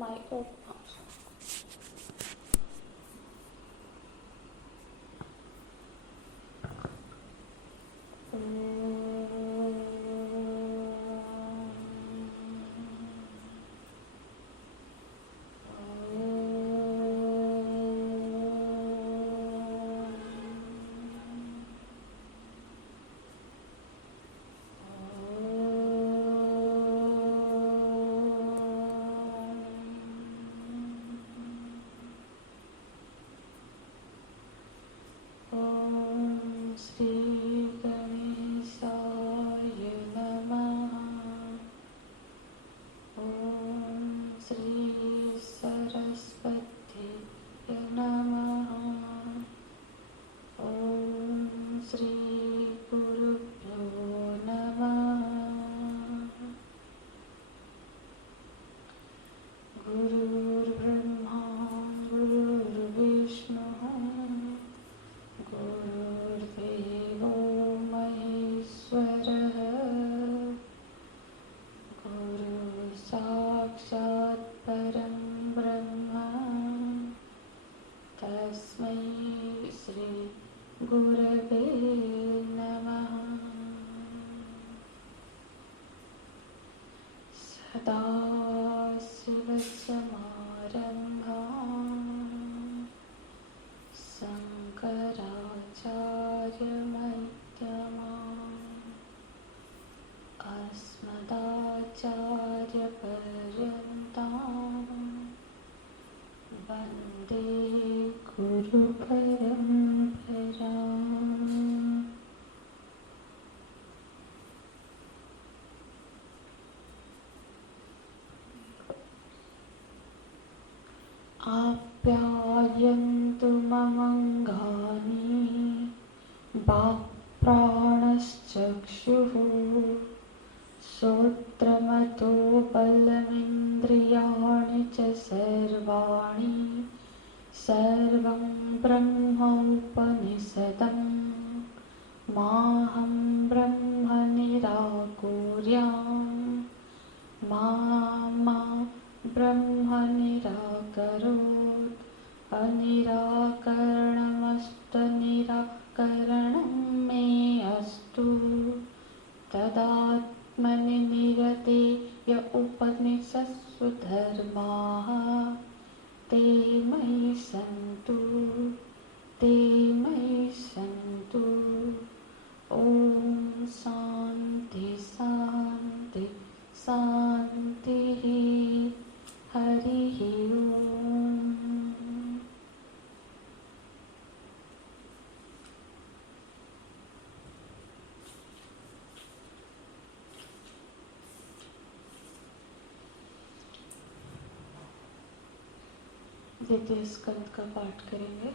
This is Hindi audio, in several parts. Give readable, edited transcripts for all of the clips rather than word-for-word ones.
माइक आप्यायन्तु ममङ्गानि वाक्प्राणश्चक्षुः श्रोत्रमतो बलमिन्द्रियाणि च सर्वाणि सर्वं ब्रह्मोपनिषदं माहं ब्रह्म निराकुर्याम् मा ब्रह्म निराकरोत् अनिराकरणमस्तनिराकरणं मे अस्तु तदात्मनि निरते य उपनिषत्सु धर्माः ते मयि सन्तु ते मयि सन्तु। ॐ शान्ति शान्ति शान्तिः। हरिः ओम्। द्वितीय स्कंद का पाठ करेंगे।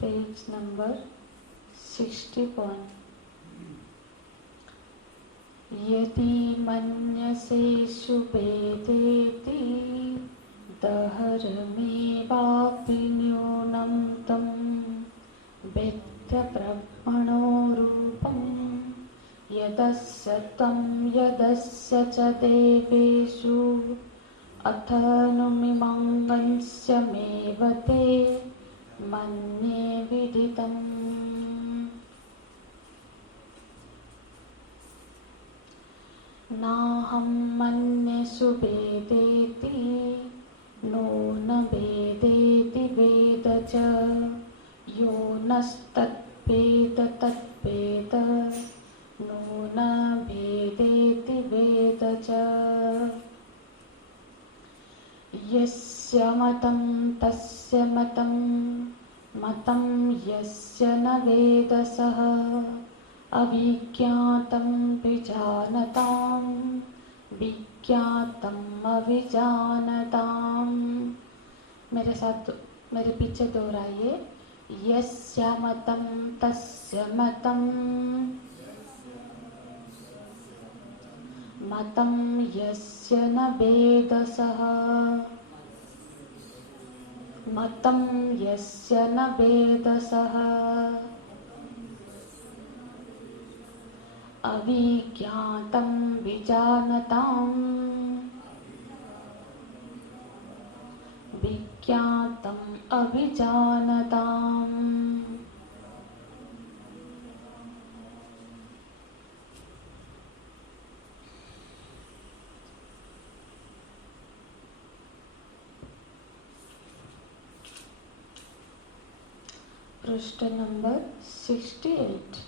Page number 61। यदि मन्यसे शुभेदेति दहरमेवापि न्यूनं तं वेत्थ ब्रह्मणो रूपं यदस्य तं यदस्य च देवेषु अथनुमिमङ्गस्यमेव ते मन्ये विदितम्। नाहं मन्ये शुभेदेति नो न वेदेति वेद च यो नस्तद्वेद तद्वेद नो न वेदेति वेद च। यस्य मतं तस्य मतं मतं यस्य न वेद सः अविज्ञातं विजानताम् विज्ञातम् अविजानताम्। मेरे साथ मेरे पीछे दोहराइए। यस्य मतं तस्य मतं मतं यस्य न वेद सः मतं यस्य न वेदसः अविज्ञातं विजानताम् विज्ञातम् अभिजानताम्। पृष्ठ नंबर 68।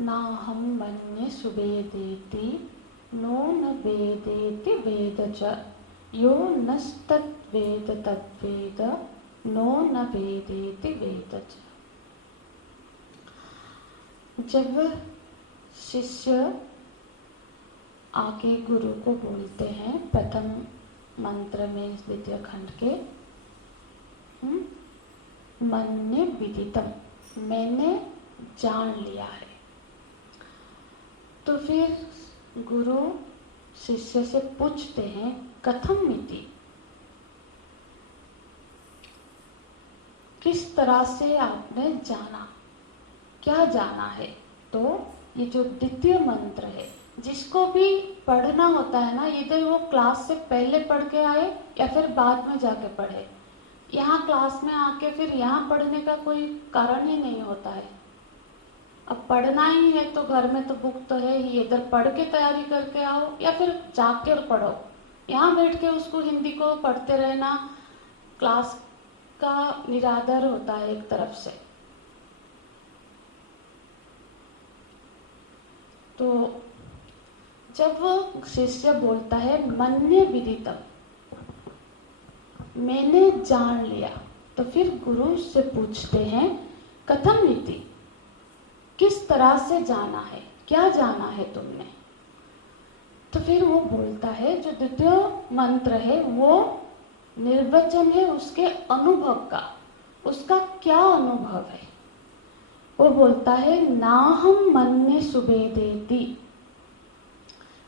नाहं मन्ये सुवेदेति नो न वेदेति वेद च यो नस्तद्वेद तद्वेद नो न वेदेति वेद च। जब शिष्य आगे गुरु को बोलते हैं प्रथम मंत्र में द्वितीय खंड के मन्ये विदितम, मैंने जान लिया है, तो फिर गुरु शिष्य से पूछते हैं कथम इति, किस तरह से आपने जाना, क्या जाना है। तो ये जो द्वितीय मंत्र है, जिसको भी पढ़ना होता है ना, इधर वो क्लास से पहले पढ़ के आए या फिर बाद में जाके पढ़े, यहाँ क्लास में आके फिर यहाँ पढ़ने का कोई कारण ही नहीं होता है। अब पढ़ना ही है तो घर में तो बुक तो है ही, इधर पढ़ के तैयारी करके आओ या फिर जाके और पढ़ो। यहाँ बैठ के उसको हिंदी को पढ़ते रहना क्लास का निरादर होता है एक तरफ से। तो जब वो शिष्य बोलता है मन्ये विदितम, मैंने जान लिया, तो फिर गुरु से पूछते हैं कथम इति, किस तरह से जाना है, क्या जाना है तुमने। तो फिर वो बोलता है जो द्वितीय मंत्र है वो निर्वचन है उसके अनुभव का, उसका क्या अनुभव है। वो बोलता है नाहं मन्ये सुवेदेति,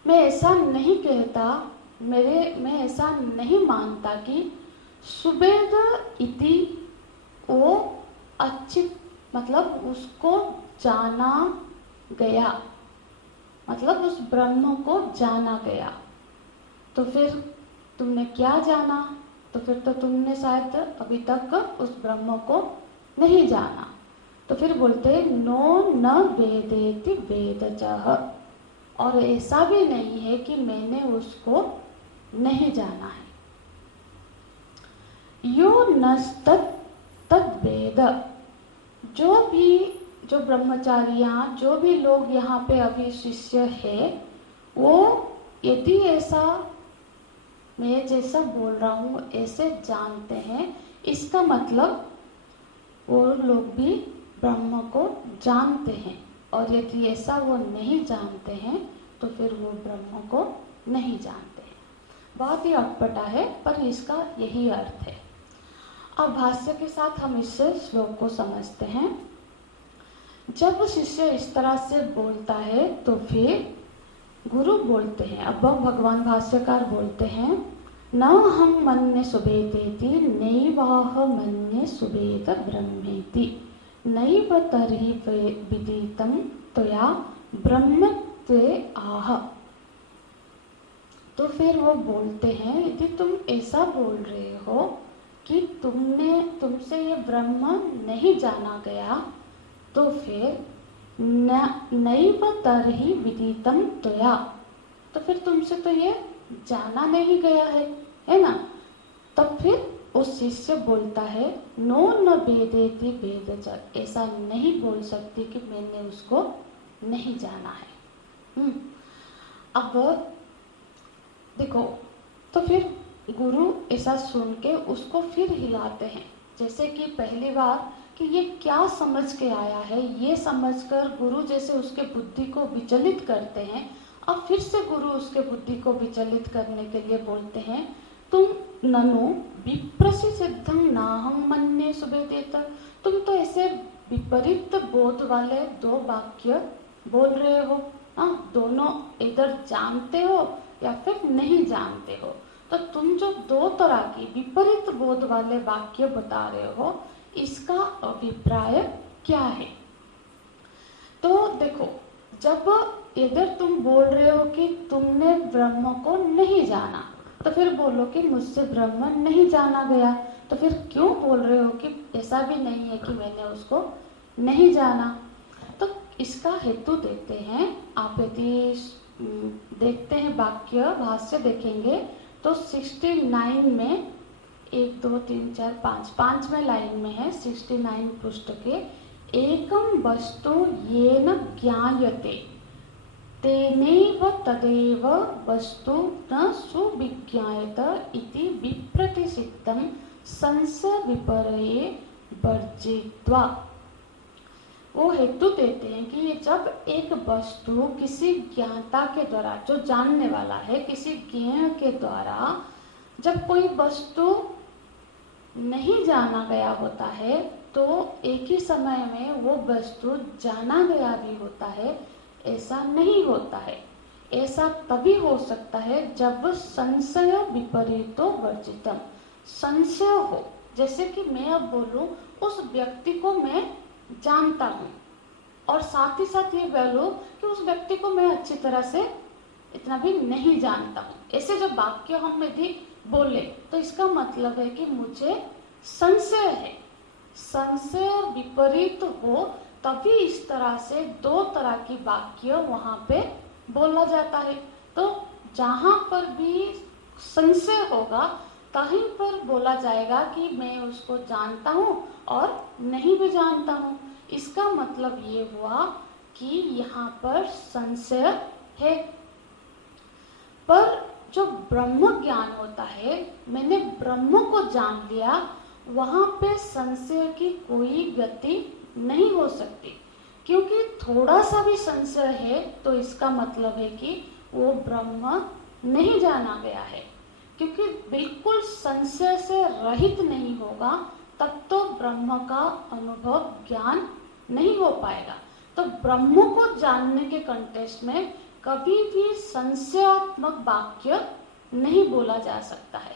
मैं ऐसा नहीं कहता, मैं ऐसा नहीं मानता कि सुवेद इति वो अच्छी, मतलब उसको जाना गया, मतलब उस ब्रह्म को जाना गया। तो फिर तुमने क्या जाना, तो फिर तो तुमने शायद अभी तक उस ब्रह्म को नहीं जाना। तो फिर बोलते नो न वेदेति वेदचः, और ऐसा भी नहीं है कि मैंने उसको नहीं जाना है। यो नस्तत् तद्वेद, जो ब्रह्मचारियां, जो भी लोग यहाँ पे अभी शिष्य है, वो यदि ऐसा मैं जैसा बोल रहा हूँ ऐसे जानते हैं, इसका मतलब वो लोग भी ब्रह्म को जानते हैं। और यदि ऐसा वो नहीं जानते हैं तो फिर वो ब्रह्म को नहीं जानते हैं। बहुत ही अटपटा है पर इसका यही अर्थ है। अब भाष्य के साथ हम इस श्लोक को समझते हैं। जब शिष्य इस तरह से बोलता है तो फिर गुरु बोलते हैं, अब भगवान भाष्यकार बोलते हैं न हम मन्ये सुवेदेति नैवाह मन्ये सुवेद ब्रह्मेति नैव तर्हि विदितं त्वया ब्रह्मत्वे आह। तो फिर वो बोलते हैं यदि तुम ऐसा बोल रहे हो कि तुमसे ये ब्रह्म नहीं जाना गया, तो फिर नैव तर्हि विदितं त्वया, तो फिर तुमसे तो ये जाना नहीं गया है ना। तब फिर उस शिष्य बोलता है नो न वेदेति वेदच, ऐसा नहीं बोल सकती कि मैंने उसको नहीं जाना है। अब देखो, तो फिर गुरु ऐसा सुन के उसको फिर हिलाते हैं, जैसे कि पहली बार कि ये क्या समझ के आया है, ये समझकर गुरु जैसे उसके बुद्धि को विचलित करते हैं। अब फिर से गुरु उसके बुद्धि को विचलित करने के लिए बोलते हैं तुम ननु विप्रसि सिद्धं नाहं मन्ये सुवेदेत, तुम तो ऐसे विपरीत बोध वाले दो वाक्य बोल रहे हो। दोनों इधर जानते हो या फिर नहीं जानते हो। तो तुम जो दो तरह की विपरीत बोध वाले वाक्य बता रहे हो, इसका अभिप्राय क्या है? तो देखो, जब इधर तुम बोल रहे हो कि तुमने ब्रह्म को नहीं जाना, तो फिर बोलो कि मुझसे ब्रह्म नहीं जाना गया। तो फिर क्यों बोल रहे हो कि ऐसा भी नहीं है कि मैंने उसको नहीं जाना? तो इसका हेतु देते हैं। आप यदि देखते हैं वाक्य भाष्य देखेंगे तो 69 में 1 2 3 4 5 5वें लाइन में है, 69 पृष्ठ के, एकम वस्तु येन ज्ञायते तेनैव तदेव वस्तु न सुविज्ञायत इति विप्रतिषिद्धं संशय विपर्ये वर्जित्वा। वो हेतु देते हैं कि ये जब एक वस्तु किसी ज्ञाता के द्वारा, जो जानने वाला है, किसी ज्ञेय के द्वारा जब कोई वस्तु नहीं जाना गया होता है, तो एक ही समय में वो वस्तु जाना गया भी होता है, ऐसा नहीं होता है। ऐसा तभी हो सकता है जब संशय विपरीतो वर्जितम, संशय हो। जैसे कि मैं अब बोलूं उस व्यक्ति को मैं जानता हूँ, और साथ ही साथ ये बोलूं कि उस व्यक्ति को मैं अच्छी तरह से इतना भी नहीं जानता हूँ। ऐसे जब वाक्य हम यदि बोले तो इसका मतलब है कि मुझे संशय है। संशय और विपरीत हो तभी इस तरह से दो तरह की वाक्य वहां पे बोला जाता है। तो जहां पर भी संशय होगा कहीं पर बोला जाएगा कि मैं उसको जानता हूँ और नहीं भी जानता हूँ। इसका मतलब ये हुआ कि यहाँ पर संशय है। पर जो ब्रह्म ज्ञान होता है, मैंने ब्रह्म को जान लिया, वहां पे संशय की कोई गति नहीं हो सकती, क्योंकि थोड़ा सा भी संशय है तो इसका मतलब है कि वो ब्रह्म नहीं जाना गया है। क्योंकि बिल्कुल संशय से रहित नहीं होगा तब तो ब्रह्म का अनुभव ज्ञान नहीं हो पाएगा। तो ब्रह्म को जानने के कंटेक्स्ट में कभी भी संशयात्मक वाक्य नहीं बोला जा सकता है।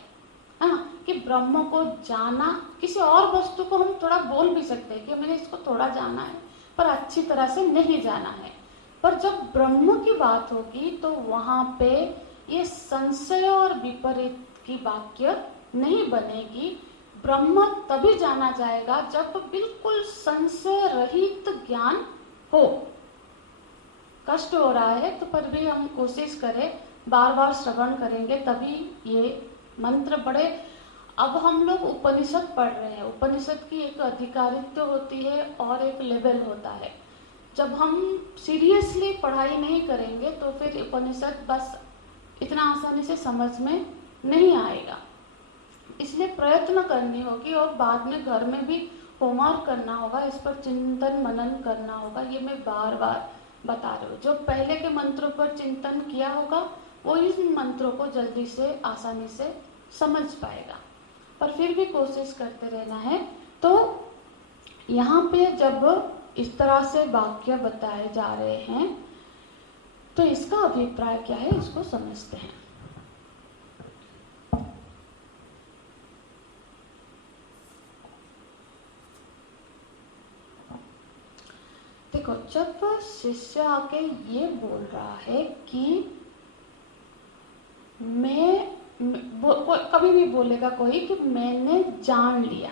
कि ब्रह्म को जाना, किसी और वस्तु को हम थोड़ा बोल भी सकते हैं कि मैंने इसको थोड़ा जाना है पर अच्छी तरह से नहीं जाना है। पर जब ब्रह्म की बात होगी तो वहां पे ये संशय और विपरीत की वाक्य नहीं बनेगी। ब्रह्म तभी जाना जाएगा जब बिल्कुल संशय रहित ज्ञान हो। कष्ट हो रहा है तो पर भी हम कोशिश करें, बार बार श्रवण करेंगे तभी ये मंत्र पढ़े। अब हम लोग उपनिषद पढ़ रहे हैं। उपनिषद की एक अधिकारित्व होती है और एक लेवल होता है। जब हम सीरियसली पढ़ाई नहीं करेंगे तो फिर उपनिषद बस इतना आसानी से समझ में नहीं आएगा। इसलिए प्रयत्न करनी होगी और बाद में घर में भी होमवर्क करना होगा, इस पर चिंतन मनन करना होगा। ये मैं बार बार बता रही हूँ। जो पहले के मंत्रों पर चिंतन किया होगा वो इन मंत्रों को जल्दी से आसानी से समझ पाएगा, पर फिर भी कोशिश करते रहना है। तो यहाँ पे जब इस तरह से वाक्य बताए जा रहे हैं तो इसका अभिप्राय क्या है, इसको समझते हैं। देखो, जब शिष्य आके ये बोल रहा है कि कभी भी बोलेगा कोई कि मैंने जान लिया,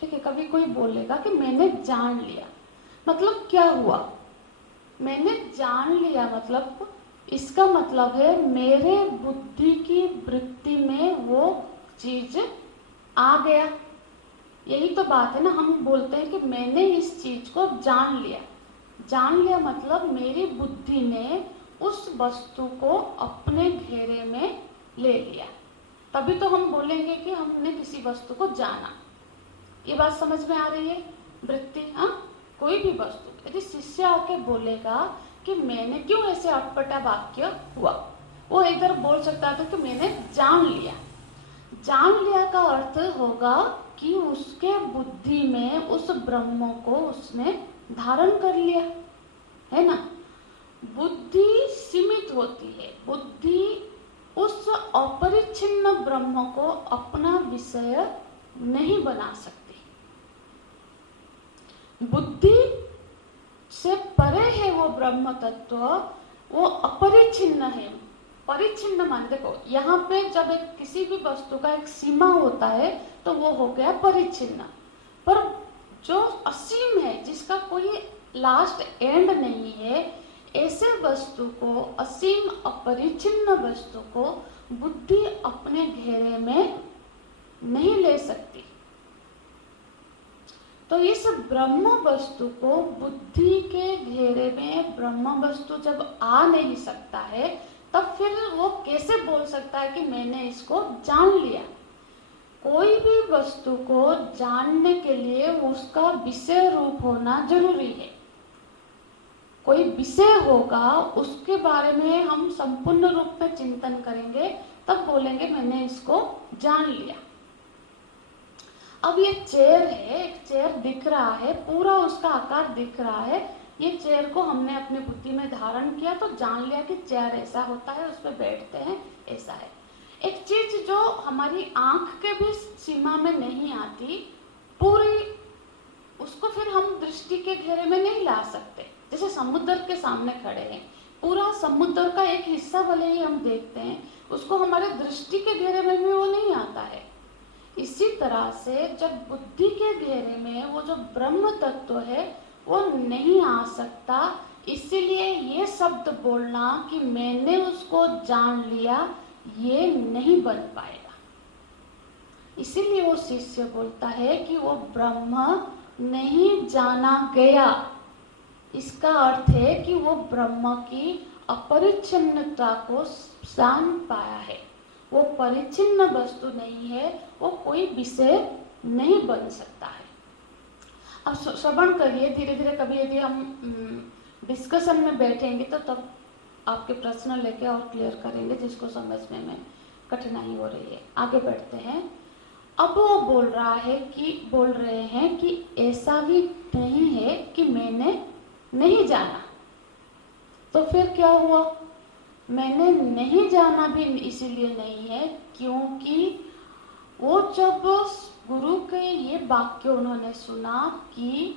ठीक है, कभी कोई बोलेगा कि मैंने जान लिया, मतलब क्या हुआ? मैंने जान लिया मतलब इसका मतलब है मेरे बुद्धि की वृत्ति में वो चीज आ गया। यही तो बात है ना, हम बोलते हैं कि मैंने इस चीज को जान लिया। जान लिया मतलब मेरी बुद्धि ने उस वस्तु को अपने घेरे में ले लिया, तभी तो हम बोलेंगे कि हमने किसी वस्तु को जाना। ये बात समझ में आ रही है? वृत्ति, हाँ, कोई भी वस्तु यदि शिष्य आके बोलेगा कि मैंने, क्यों ऐसे अटपटा वाक्य हुआ, वो इधर बोल सकता था कि मैंने जान लिया। जान लिया का अर्थ होगा कि उसके बुद्धि में उस ब्रह्म को उसने धारण कर लिया, है ना। बुद्धि सीमित होती है, बुद्धि उस अपरिच्छिन्न ब्रह्म को अपना विषय नहीं बना सकती। बुद्धि से परे है वो ब्रह्म तत्व, वो अपरिच्छिन्न है। परिच्छिन्न मान, देखो यहाँ पे जब एक किसी भी वस्तु का एक सीमा होता है तो वो हो गया परिच्छिन्न, पर जो असीम है, जिसका कोई लास्ट एंड नहीं है, ऐसे वस्तु को, असीम अपरिच्छिन्न वस्तु को बुद्धि अपने घेरे में नहीं ले सकती। तो इस ब्रह्म वस्तु को बुद्धि के घेरे में ब्रह्म वस्तु जब आ नहीं सकता है, तब फिर वो कैसे बोल सकता है कि मैंने इसको जान लिया। कोई भी वस्तु को जानने के लिए उसका विषय रूप होना जरूरी है। कोई विषय होगा, उसके बारे में हम संपूर्ण रूप में चिंतन करेंगे, तब बोलेंगे मैंने इसको जान लिया। अब ये चेयर है, एक चेयर दिख रहा है, पूरा उसका आकार दिख रहा है, ये चेयर को हमने अपनी बुद्धि में धारण किया तो जान लिया कि चेयर ऐसा होता है, उस पर बैठते हैं, ऐसा है। एक चीज जो हमारी आंख के भी सीमा में नहीं आती, पूरी उसको फिर हम दृष्टि के घेरे में नहीं ला सकते। जैसे समुद्र के सामने खड़े हैं, पूरा समुद्र का एक हिस्सा भले ही हम देखते हैं, उसको हमारे दृष्टि के घेरे में भी वो नहीं आता है। इसी तरह से जब बुद्धि के घेरे में वो जो ब्रह्म तत्व है वो नहीं आ सकता, इसीलिए ये शब्द बोलना कि मैंने उसको जान लिया, ये नहीं बन पाएगा। इसीलिए वो शिष्य बोलता है कि वो ब्रह्म नहीं जाना गया। इसका अर्थ है कि वो ब्रह्म की अपरिच्छिन्नता को जान पाया है। वो परिच्छिन्न वस्तु नहीं है, वो कोई विषय नहीं बन सकता है। अब श्रवण करिए धीरे धीरे। कभी यदि हम डिस्कशन में बैठेंगे तो तब आपके प्रश्न लेके और क्लियर करेंगे, जिसको समझने में कठिनाई हो रही है। आगे बढ़ते हैं। अब वो बोल रहे हैं कि ऐसा भी नहीं है कि मैंने नहीं जाना। तो फिर क्या हुआ? मैंने नहीं जाना भी इसीलिए नहीं है क्योंकि वो जब गुरु के ये वाक्य उन्होंने सुना कि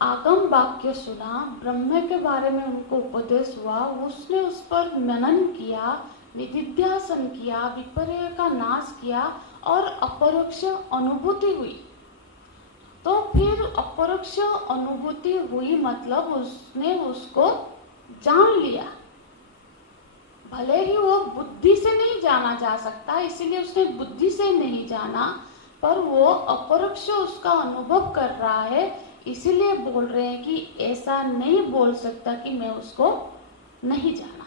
आगम वाक्य सुना, ब्रह्म के बारे में उनको उपदेश हुआ, उसने उस पर मनन किया, निधिध्यासन किया, विपर्य का नाश किया और अपरोक्ष अनुभूति हुई। तो फिर अपरोक्ष अनुभूति हुई मतलब उसने उसको जान लिया। भले ही वो बुद्धि से नहीं जाना जा सकता, इसीलिए उसने बुद्धि से नहीं जाना, पर वो अपरोक्ष उसका अनुभव कर रहा है, इसीलिए बोल रहे हैं कि ऐसा नहीं बोल सकता कि मैं उसको नहीं जाना।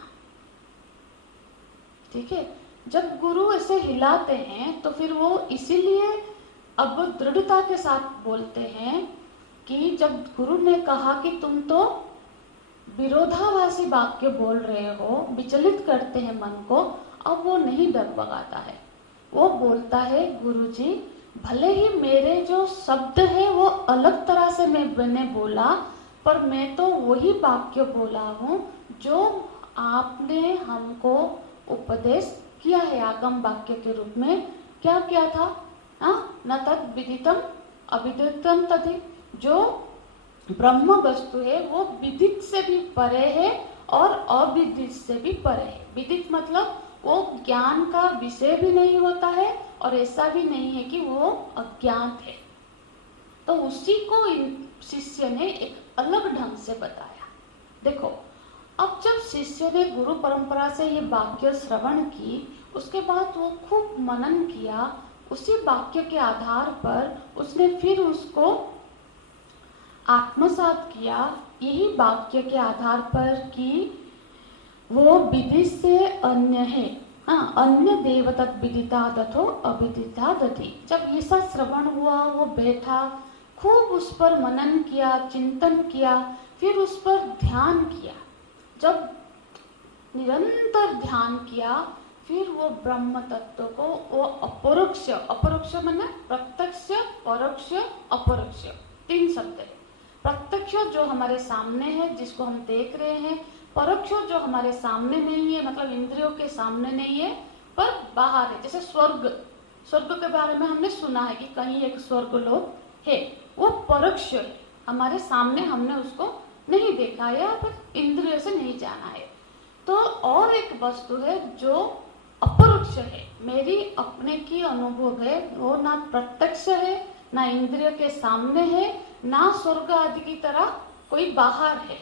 ठीक है, जब गुरु ऐसे हिलाते हैं तो फिर वो इसीलिए अब दृढ़ता के साथ बोलते हैं कि जब गुरु ने कहा कि तुम तो विरोधाभासी वाक्य बोल रहे हो, विचलित करते हैं मन को, अब वो नहीं डगमगाता है। वो बोलता है गुरुजी, भले ही मेरे जो शब्द है वो अलग तरह से मैंने बोला, पर मैं तो वही वाक्य बोला हूँ जो आपने हमको उपदेश किया है आगम वाक्य के रूप में। क्या किया था? न तद विदितम अविदितम तथि। जो ब्रह्म वस्तु है वो विदित से भी परे है और अविदित से भी परे है। विदित मतलब वो ज्ञान का विषय भी नहीं होता है और ऐसा भी नहीं है कि वो अज्ञात है। तो उसी को इन शिष्य ने एक अलग ढंग से बताया। देखो, अब जब शिष्य ने गुरु परंपरा से ये वाक्य श्रवण की, उसके बाद वो खूब मनन किया, उसी वाक्य के आधार पर उसने फिर उसको आत्मसात किया, यही वाक्य के आधार पर कि वो विधि से अन्य है। अन्य देव तत् विदिता दथो अविदिता दधि। जब ये सब श्रवण हुआ, वो बैठा, खूब उस पर मनन किया, चिंतन किया, फिर उस पर ध्यान किया। जब निरंतर ध्यान किया, फिर वो ब्रह्म तत्व को वो अपरोक्ष, अपरोक्ष माने प्रत्यक्ष, परोक्ष, अपरोक्ष, तीन शब्द है। प्रत्यक्ष जो हमारे सामने है, जिसको हम देख रहे हैं, परोक्ष जो हमारे सामने नहीं है, मतलब इंद्रियों के सामने नहीं है पर बाहर है। जैसे स्वर्ग, स्वर्ग के बारे में हमने सुना है कि कहीं एक स्वर्ग लोक है, वो परोक्ष है, हमारे सामने हमने उसको नहीं देखा है या फिर इंद्रियों से नहीं जाना है। तो और एक वस्तु है जो अपरोक्ष है, मेरी अपने की अनुभव है, वो ना प्रत्यक्ष है, ना इंद्रिय के सामने है, ना स्वर्ग आदि की तरह कोई बाहर है,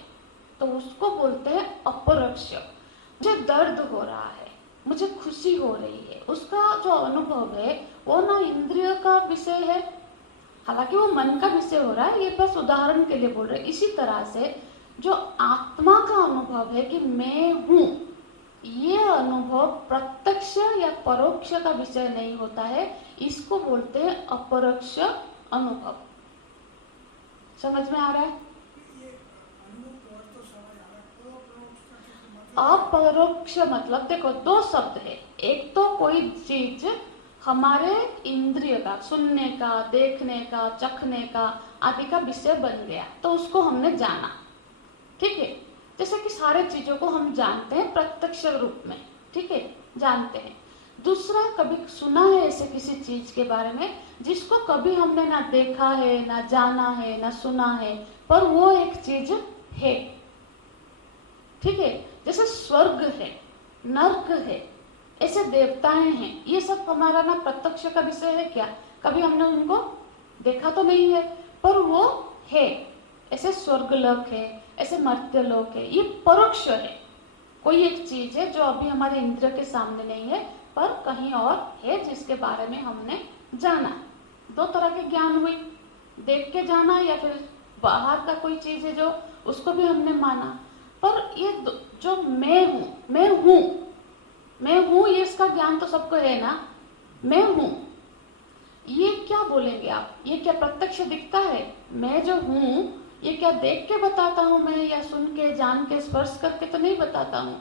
तो उसको बोलते हैं अपरोक्ष। मुझे दर्द हो रहा है, मुझे खुशी हो रही है, उसका जो अनुभव है वो ना इंद्रिय का विषय है, हालांकि वो मन का विषय हो रहा है, ये बस उदाहरण के लिए बोल रहे हैं। इसी तरह से जो आत्मा का अनुभव है कि मैं हूँ, ये अनुभव प्रत्यक्ष या परोक्ष का विषय नहीं होता है, इसको बोलते हैं अपरोक्ष अनुभव। समझ में आ रहा है? अपरोक्ष मतलब देखो दो शब्द है, एक तो कोई चीज हमारे इंद्रिय का, सुनने का, देखने का, चखने का आदि का विषय बन गया, तो उसको हमने जाना, ठीक है। जैसे कि सारे चीजों को हम जानते हैं प्रत्यक्ष रूप में, ठीक है, जानते हैं। दूसरा, कभी सुना है ऐसे किसी चीज के बारे में जिसको कभी हमने ना देखा है, ना जाना है, ना सुना है, पर वो एक चीज है, ठीक है। जैसे स्वर्ग है, नर्क है, ऐसे देवताएं हैं, ये सब हमारा ना प्रत्यक्ष का विषय है क्या? कभी हमने उनको देखा तो नहीं है, पर वो है। ऐसे स्वर्गलोक है, ऐसे मर्त्यलोक है, ये परोक्ष है, कोई एक चीज है जो अभी हमारे इंद्रिय के सामने नहीं है पर कहीं और है, जिसके बारे में हमने जाना। दो तरह के ज्ञान हुई, देख के जाना या फिर बाहर का कोई चीज है जो उसको भी हमने माना। पर ये जो मैं हूँ, ये इसका ज्ञान तो सबको है ना, मैं हूँ, ये क्या बोलेंगे आप? ये क्या प्रत्यक्ष दिखता है? मैं जो हूँ ये क्या देख के बताता हूँ मैं, या सुन के, जान के, स्पर्श करके तो नहीं बताता हूँ।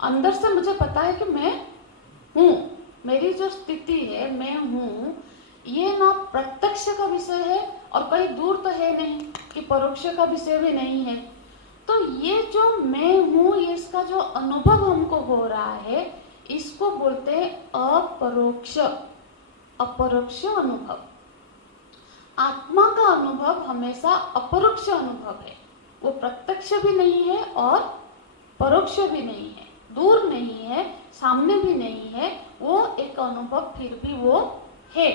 अंदर से मुझे पता है कि मैं हूँ, मेरी जो स्थिति है मैं हूँ, ये ना प्रत्यक्ष का विषय है और कहीं दूर तो है नहीं कि परोक्ष का विषय भी नहीं है। तो ये जो मैं हूँ, ये इसका जो अनुभव हमको हो रहा है, इसको बोलते हैं अपरोक्ष, अपरोक्ष अनुभव। आत्मा का अनुभव हमेशा अपरोक्ष अनुभव है, वो प्रत्यक्ष भी नहीं है और परोक्ष भी नहीं है, दूर नहीं है, सामने भी नहीं है, वो एक अनुभव फिर भी वो है,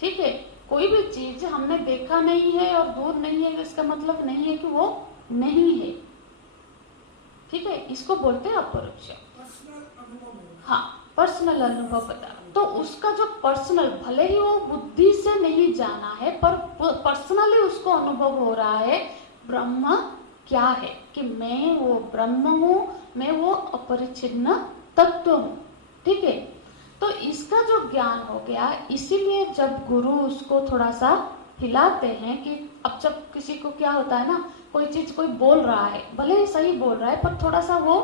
ठीक है। कोई भी चीज हमने देखा नहीं है और दूर नहीं है, इसका मतलब नहीं है कि वो नहीं है, ठीक है। इसको बोलते हैं अपरोक्ष। हाँ, पर्सनल अनुभव बता, तो उसका जो पर्सनल, भले ही वो बुद्धि से नहीं जाना है पर पर्सनली उसको अनुभव हो रहा है ब्रह्म क्या है, कि मैं वो ब्रह्म हूँ, मैं वो अपरिच्छिन्न तत्व हूँ, ठीक है। तो इसका जो ज्ञान हो गया, इसीलिए जब गुरु उसको थोड़ा सा हिलाते हैं कि अब जब किसी को क्या होता है ना, कोई चीज कोई बोल रहा है, भले ही सही बोल रहा है पर थोड़ा सा वो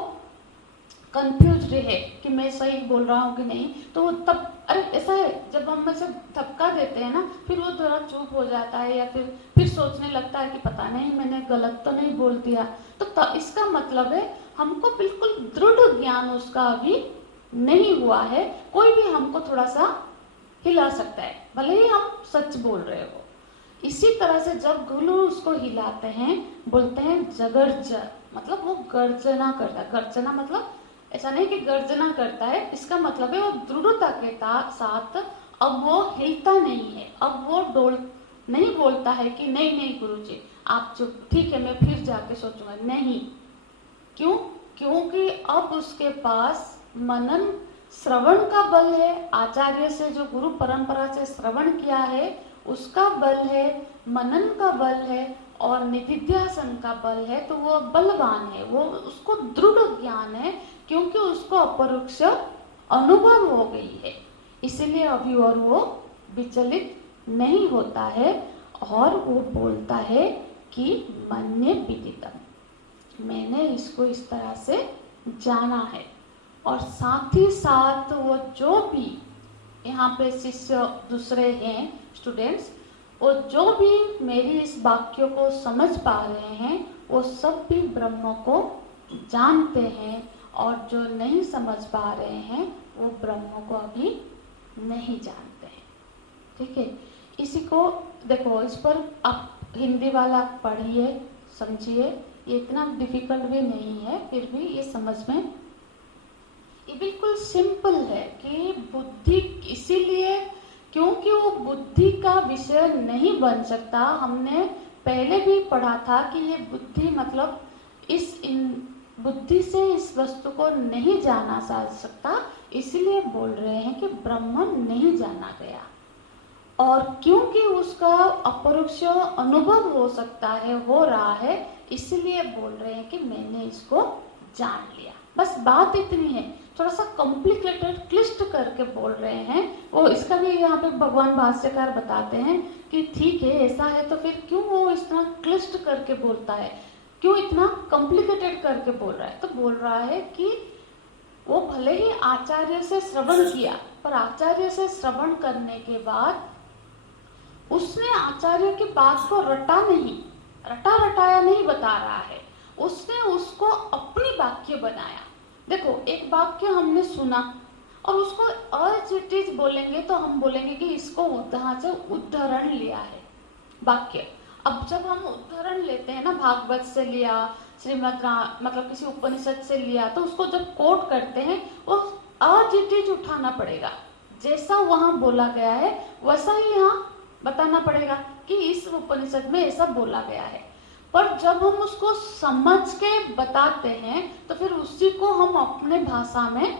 कंफ्यूज है कि मैं सही बोल रहा हूँ कि नहीं, तो तब अरे ऐसा है, जब हम ऐसे धक्का देते हैं ना, फिर वो थोड़ा चुप हो जाता है या फिर सोचने लगता है कि पता नहीं मैंने गलत तो नहीं बोल दिया। तो इसका मतलब है हमको बिल्कुल दृढ़ ज्ञान उसका अभी नहीं हुआ है, कोई भी हमको थोड़ा सा हिला सकता है, भले ही हम सच बोल रहे हो। इसी तरह से जब गुरु उसको हिलाते हैं, बोलते हैं जगर्ज, मतलब वो गर्जना करता है। गर्जना मतलब ऐसा नहीं कि गर्जना करता है, इसका मतलब है वो दृढ़ता के साथ अब वो हिलता नहीं है, अब वो डोल नहीं बोलता है कि नहीं नहीं गुरुजी आप चुप, ठीक है मैं फिर जाके सोचूंगा, नहीं। क्यों? क्योंकि अब उसके पास मनन श्रवण का बल है, आचार्य से जो गुरु परंपरा से श्रवण किया है उसका बल है, मनन का बल है और निधिध्यासन का बल है, तो वो बलवान है, वो उसको दृढ़ ज्ञान है, क्योंकि उसको अपरोक्ष अनुभव हो गई है, इसलिए अभी और वो विचलित नहीं होता है और वो बोलता है कि मन्ये विदितम्, मैंने इसको इस तरह से जाना है। और साथ ही साथ वो जो भी यहाँ पे शिष्य दूसरे हैं स्टूडेंट्स, वो जो भी मेरी इस वाक्य को समझ पा रहे हैं, वो सब भी ब्रह्म को जानते हैं और जो नहीं समझ पा रहे हैं वो ब्रह्म को अभी नहीं जानते हैं। ठीक है, इसी को देखो, इस पर आप हिंदी वाला पढ़िए, समझिए, ये इतना डिफिकल्ट भी नहीं है, फिर भी ये समझ में, ये बिल्कुल सिंपल है कि बुद्धि, इसीलिए क्योंकि वो बुद्धि का विषय नहीं बन सकता। हमने पहले भी पढ़ा था कि ये बुद्धि मतलब बुद्धि से इस वस्तु को नहीं जाना जा सकता, इसलिए बोल रहे हैं कि ब्रह्म नहीं जाना गया। और क्योंकि उसका अपरोक्ष अनुभव हो सकता है, हो रहा है, इसलिए बोल रहे हैं कि मैंने इसको जान लिया। बस बात इतनी है, थोड़ा सा कॉम्प्लिकेटेड, क्लिष्ट करके बोल रहे हैं। वो इसका भी यहाँ पे भगवान भाष्यकार बताते हैं कि ठीक है, ऐसा है तो फिर क्यों वो इतना क्लिष्ट करके बोलता है, क्यों इतना कॉम्प्लिकेटेड करके बोल रहा है। तो बोल रहा है कि वो भले ही आचार्य से श्रवण किया, पर आचार्य से श्रवण करने के बाद उसने आचार्य की बात को रटा रटाया नहीं बता रहा है, उसने उसको अपनी वाक्य बनाया। देखो, एक वाक्य हमने सुना और उसको एज इट इज बोलेंगे तो हम बोलेंगे कि इसको वहां से उदाहरण लिया है वाक्य। अब जब हम उदाहरण लेते हैं ना, भागवत से लिया, मतलब किसी उपनिषद से लिया, तो उसको जब कोट करते हैं वो एज इट इज उठाना पड़ेगा, जैसा वहां बोला गया है वैसा ही यहाँ बताना पड़ेगा कि इस उपनिषद में ऐसा बोला गया है। पर जब हम उसको समझ के बताते हैं तो फिर उसी को हम अपने भाषा में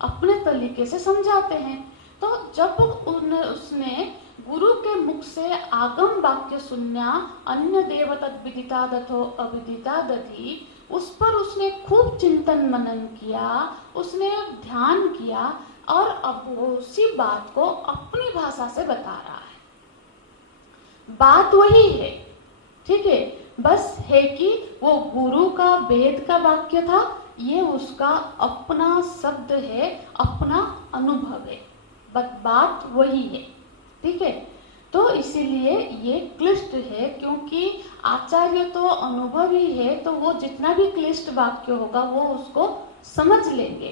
अपने तरीके से समझाते हैं। तो जब उसने गुरु के मुख से आगम वाक्य सुनना, अन्य देव तद्विदिता दथो अविदिता दधि, उस पर उसने खूब चिंतन मनन किया, उसने ध्यान किया और अब वो उसी बात को अपनी भाषा से बता रहा है। बात वही है, ठीक है, बस है कि वो गुरु का वेद का वाक्य था, ये उसका अपना शब्द है, अपना अनुभव है, बात वही है। ठीक है, तो इसीलिए ये क्लिष्ट है, क्योंकि आचार्य तो अनुभवी है, तो वो जितना भी क्लिष्ट वाक्य होगा वो उसको समझ लेंगे।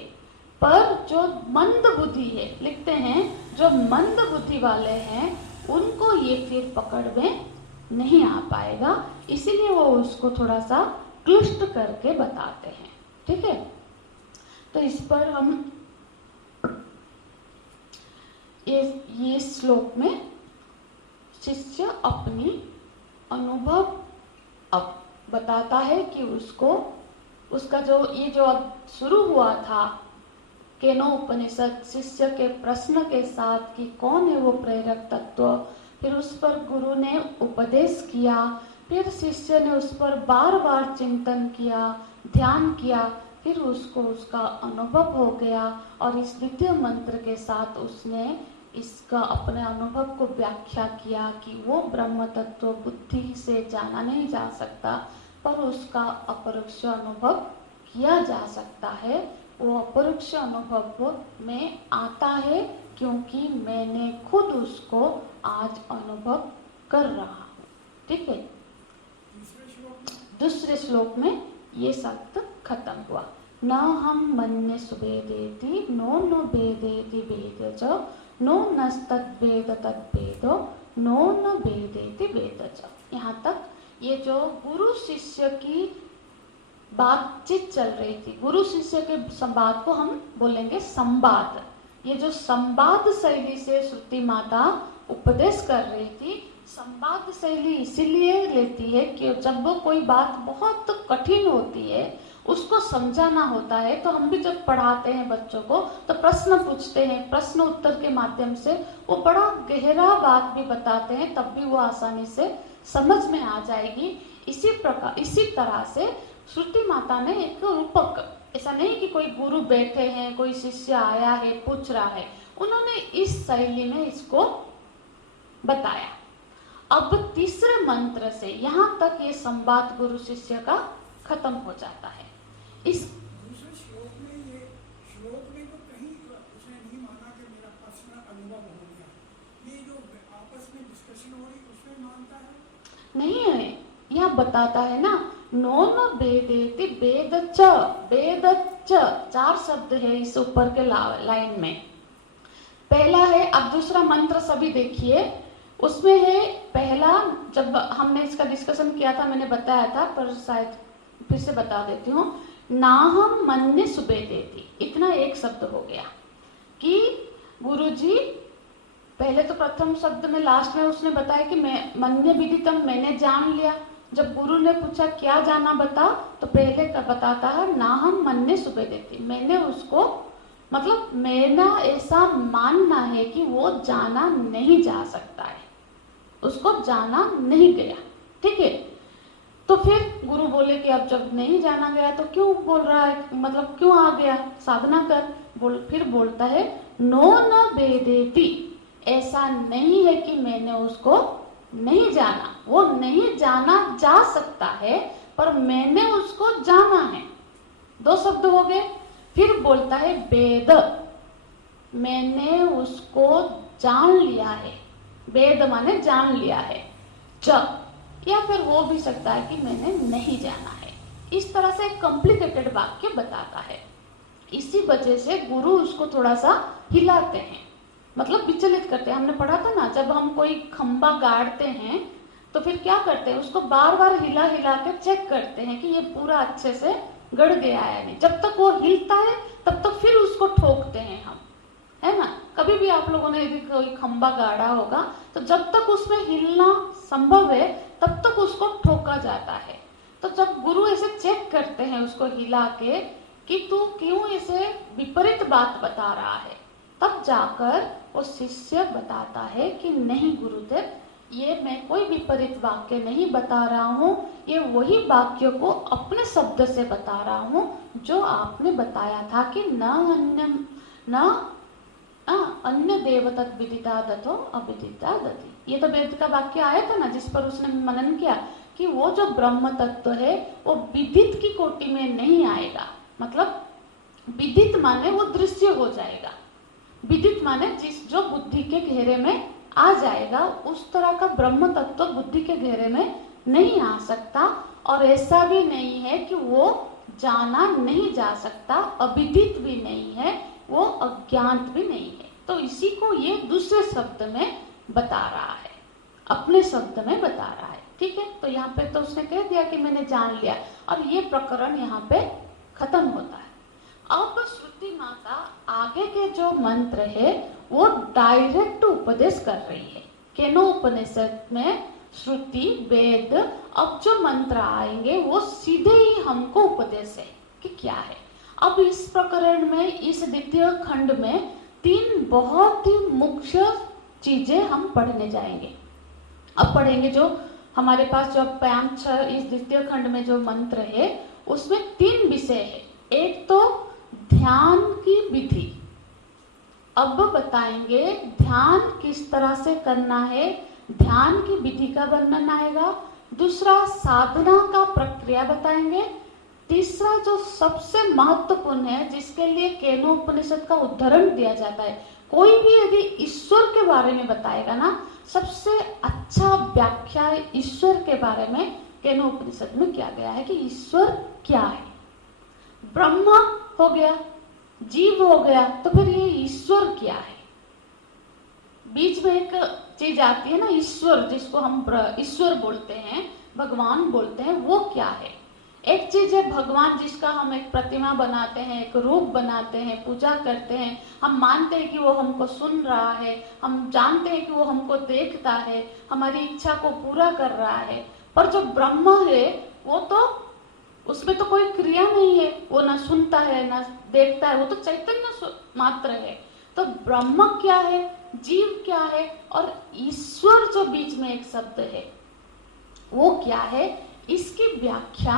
पर जो मंद बुद्धि है, लिखते हैं, जो मंद बुद्धि वाले हैं उनको ये फिर पकड़ में नहीं आ पाएगा, इसीलिए वो उसको थोड़ा सा क्लिष्ट करके बताते हैं। ठीक है, तो इस पर हम ये श्लोक में शिष्य अपनी अनुभव अब बताता है कि उसका जो ये जो शुरू हुआ था केनो उपनिषद, शिष्य के प्रश्न के साथ कि कौन है वो प्रेरक तत्व, फिर उस पर गुरु ने उपदेश किया, फिर शिष्य ने उस पर बार बार चिंतन किया, ध्यान किया, फिर उसको उसका अनुभव हो गया और इस द्वितीय मंत्र के साथ उसने इसका अपने अनुभव को व्याख्या किया कि वो ब्रह्म तत्व बुद्धि से जाना नहीं जा सकता, पर उसका अपरोक्ष अनुभव किया जा सकता है। वो अपरोक्ष अनुभव में आता है क्योंकि मैंने खुद उसको आज अनुभव कर रहा हूँ। ठीक है, दूसरे श्लोक में ये शब्द खत्म हुआ, न हम मन्ये सुवेदेति नो न वेदेति वेदज नो नस्तद्वेद तद्वेदो नो न वेदेति वेदज। यहाँ तक ये जो गुरु शिष्य की बातचीत चल रही थी, गुरु शिष्य के संवाद को हम बोलेंगे संवाद। ये जो संवाद शैली से श्रुति माता उपदेश कर रही थी, संवाद शैली इसीलिए लेती है कि जब वो कोई बात बहुत कठिन होती है, उसको समझाना होता है, तो हम भी जब पढ़ाते हैं बच्चों को तो प्रश्न पूछते हैं, प्रश्न उत्तर के माध्यम से वो बड़ा गहरा बात भी बताते हैं, तब भी वो आसानी से समझ में आ जाएगी। इसी तरह से श्रुति माता ने एक रूपक, ऐसा नहीं कि कोई गुरु बैठे हैं, कोई शिष्य आया है पूछ रहा है, उन्होंने इस शैली में इसको बताया। अब तीसरे मंत्र से यहाँ तक ये संवाद गुरु शिष्य का खत्म हो जाता है। इस दूसरे श्लोक में तो कहीं उसने नहीं माना कि मेरा पर्सनल अनुभव हो गया, ये जो आपस में डिस्कशन हो रही उसमें मानता है? नहीं है, यह बताता है ना, नो न वेदेति वेदच, वेदच 4 शब्द है इस ऊपर के लाइन में। पहला है, अब दूसरा मंत्र सभी देखिए, उसमें है पहला, जब हमने इसका डिस्कशन किया था मैंने बताया था, पर शायद फिर से बता देती हूँ। नाहम मन्य सुबेदेति, इतना एक शब्द हो गया कि गुरुजी पहले तो प्रथम शब्द में लास्ट में उसने बताया कि मैं मन्य विदितम, मैंने जान लिया। जब गुरु ने पूछा क्या जाना बता, तो पहले का बताता है नाहम मन्य सुबेदेति, मैंने उसको मतलब मेरा ऐसा मानना है कि वो जाना नहीं जा सकता है, उसको जाना नहीं गया। ठीक है, तो फिर गुरु बोले कि अब जब नहीं जाना गया तो क्यों बोल रहा है, मतलब क्यों आ गया, साधना कर। फिर बोलता है नो न वेदेति, ऐसा नहीं है कि मैंने उसको नहीं जाना, वो नहीं जाना जा सकता है पर मैंने उसको जाना है। 2 शब्द हो गए। फिर बोलता है वेद, मैंने उसको जान लिया है, वेद माने जान लिया है। च, या फिर हो भी सकता है कि मैंने नहीं जाना है। इस तरह से एक कॉम्प्लिकेटेड वाक्य बताता है। इसी वजह से गुरु उसको थोड़ा सा हिलाते हैं, मतलब विचलित करते हैं। हमने पढ़ा था ना, जब हम कोई खंबा गाड़ते हैं तो फिर क्या करते हैं, उसको बार बार हिला हिला के चेक करते हैं कि ये पूरा अच्छे से गड़ गया है नहीं। जब तक वो हिलता है तब तक फिर उसको ठोकते हैं हम, है ना। कभी भी आप लोगों ने यदि कोई खंबा गाड़ा होगा तो जब तक उसमें हिलना संभव है तब तक उसको ठोका जाता है। तो जब गुरु ऐसे चेक करते हैं उसको हिला के कि तू क्यों ऐसे विपरीत बात बता रहा है, तब जाकर वो शिष्य बताता है कि नहीं गुरुदेव, ये मैं कोई विपरीत वाक्य नहीं बता रहा हूँ, ये वही वाक्य को अपने शब्द से बता रहा हूँ जो आपने बताया था कि न अन्य देव तत् विदिता दतो अविदिता दति। ये तो वेद का वाक्य आया था ना, जिस पर उसने मनन किया कि वो जो ब्रह्म तत्व है वो विदित की कोटि में नहीं आएगा। मतलब विदित माने वो दृश्य हो जाएगा, विदित माने जिस जो बुद्धि के घेरे में आ जाएगा, उस तरह का ब्रह्म तत्व बुद्धि के घेरे में नहीं आ सकता। और ऐसा भी नहीं है कि वो जाना नहीं जा सकता, अविदित भी नहीं है, वो अज्ञात भी नहीं है। तो इसी को ये दूसरे शब्द में बता रहा है, अपने शब्द में बता रहा है। ठीक है, तो यहाँ पे तो उसने कह दिया कि मैंने जान लिया, और ये प्रकरण यहाँ पे खत्म होता है। अब श्रुति माता आगे के जो मंत्र है वो डायरेक्ट उपदेश कर रही है। केनो उपनिषद में श्रुति वेद, अब जो मंत्र आएंगे वो सीधे ही हमको उपदेश है कि क्या है। अब इस प्रकरण में, इस द्वितीय खंड में 3 बहुत ही मुख्य चीजें हम पढ़ने जाएंगे। अब पढ़ेंगे जो हमारे पास जो 5-6 इस द्वितीय खंड में जो मंत्र है उसमें 3 विषय है। एक तो ध्यान की विधि, अब बताएंगे ध्यान किस तरह से करना है, ध्यान की विधि का वर्णन आएगा। दूसरा साधना का प्रक्रिया बताएंगे। तीसरा जो सबसे महत्वपूर्ण है, जिसके लिए केनो उपनिषद का उदाहरण दिया जाता है, कोई भी यदि ईश्वर के बारे में बताएगा ना, सबसे अच्छा व्याख्या ईश्वर के बारे में केनो उपनिषद में किया गया है कि ईश्वर क्या है। ब्रह्मा हो गया, जीव हो गया, तो फिर ये ईश्वर क्या है। बीच में एक चीज आती है ना, ईश्वर, जिसको हम ईश्वर बोलते हैं, भगवान बोलते हैं, वो क्या है। एक चीज है भगवान, जिसका हम एक प्रतिमा बनाते हैं, एक रूप बनाते हैं, पूजा करते हैं, हम मानते हैं कि वो हमको सुन रहा है, हम जानते हैं कि वो हमको देखता है, हमारी इच्छा को पूरा कर रहा है। पर जो ब्रह्म है वो तो, उसमें तो कोई क्रिया नहीं है, वो ना सुनता है ना देखता है, वो तो चैतन्य मात्र है। तो ब्रह्म क्या है, जीव क्या है, और ईश्वर जो बीच में एक शब्द है वो क्या है, इसकी व्याख्या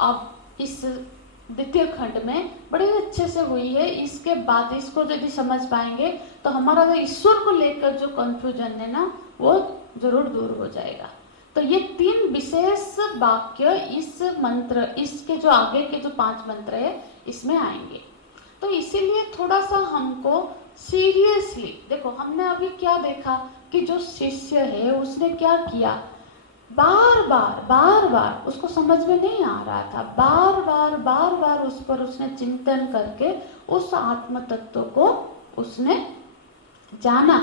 अब इस द्वितीय खंड में बड़े अच्छे से हुई है। इसके बाद इसको यदि समझ पाएंगे तो हमारा ईश्वर को लेकर जो कंफ्यूजन है ना, वो जरूर दूर हो जाएगा। तो ये 3 विशेष वाक्य इस मंत्र, इसके जो आगे के जो 5 मंत्र है इसमें आएंगे। तो इसीलिए थोड़ा सा हमको सीरियसली देखो, हमने अभी क्या देखा कि जो शिष्य है उसने क्या किया, बार बार उसको समझ में नहीं आ रहा था, बार बार उस पर उसने चिंतन करके उस आत्म तत्व को उसने जाना।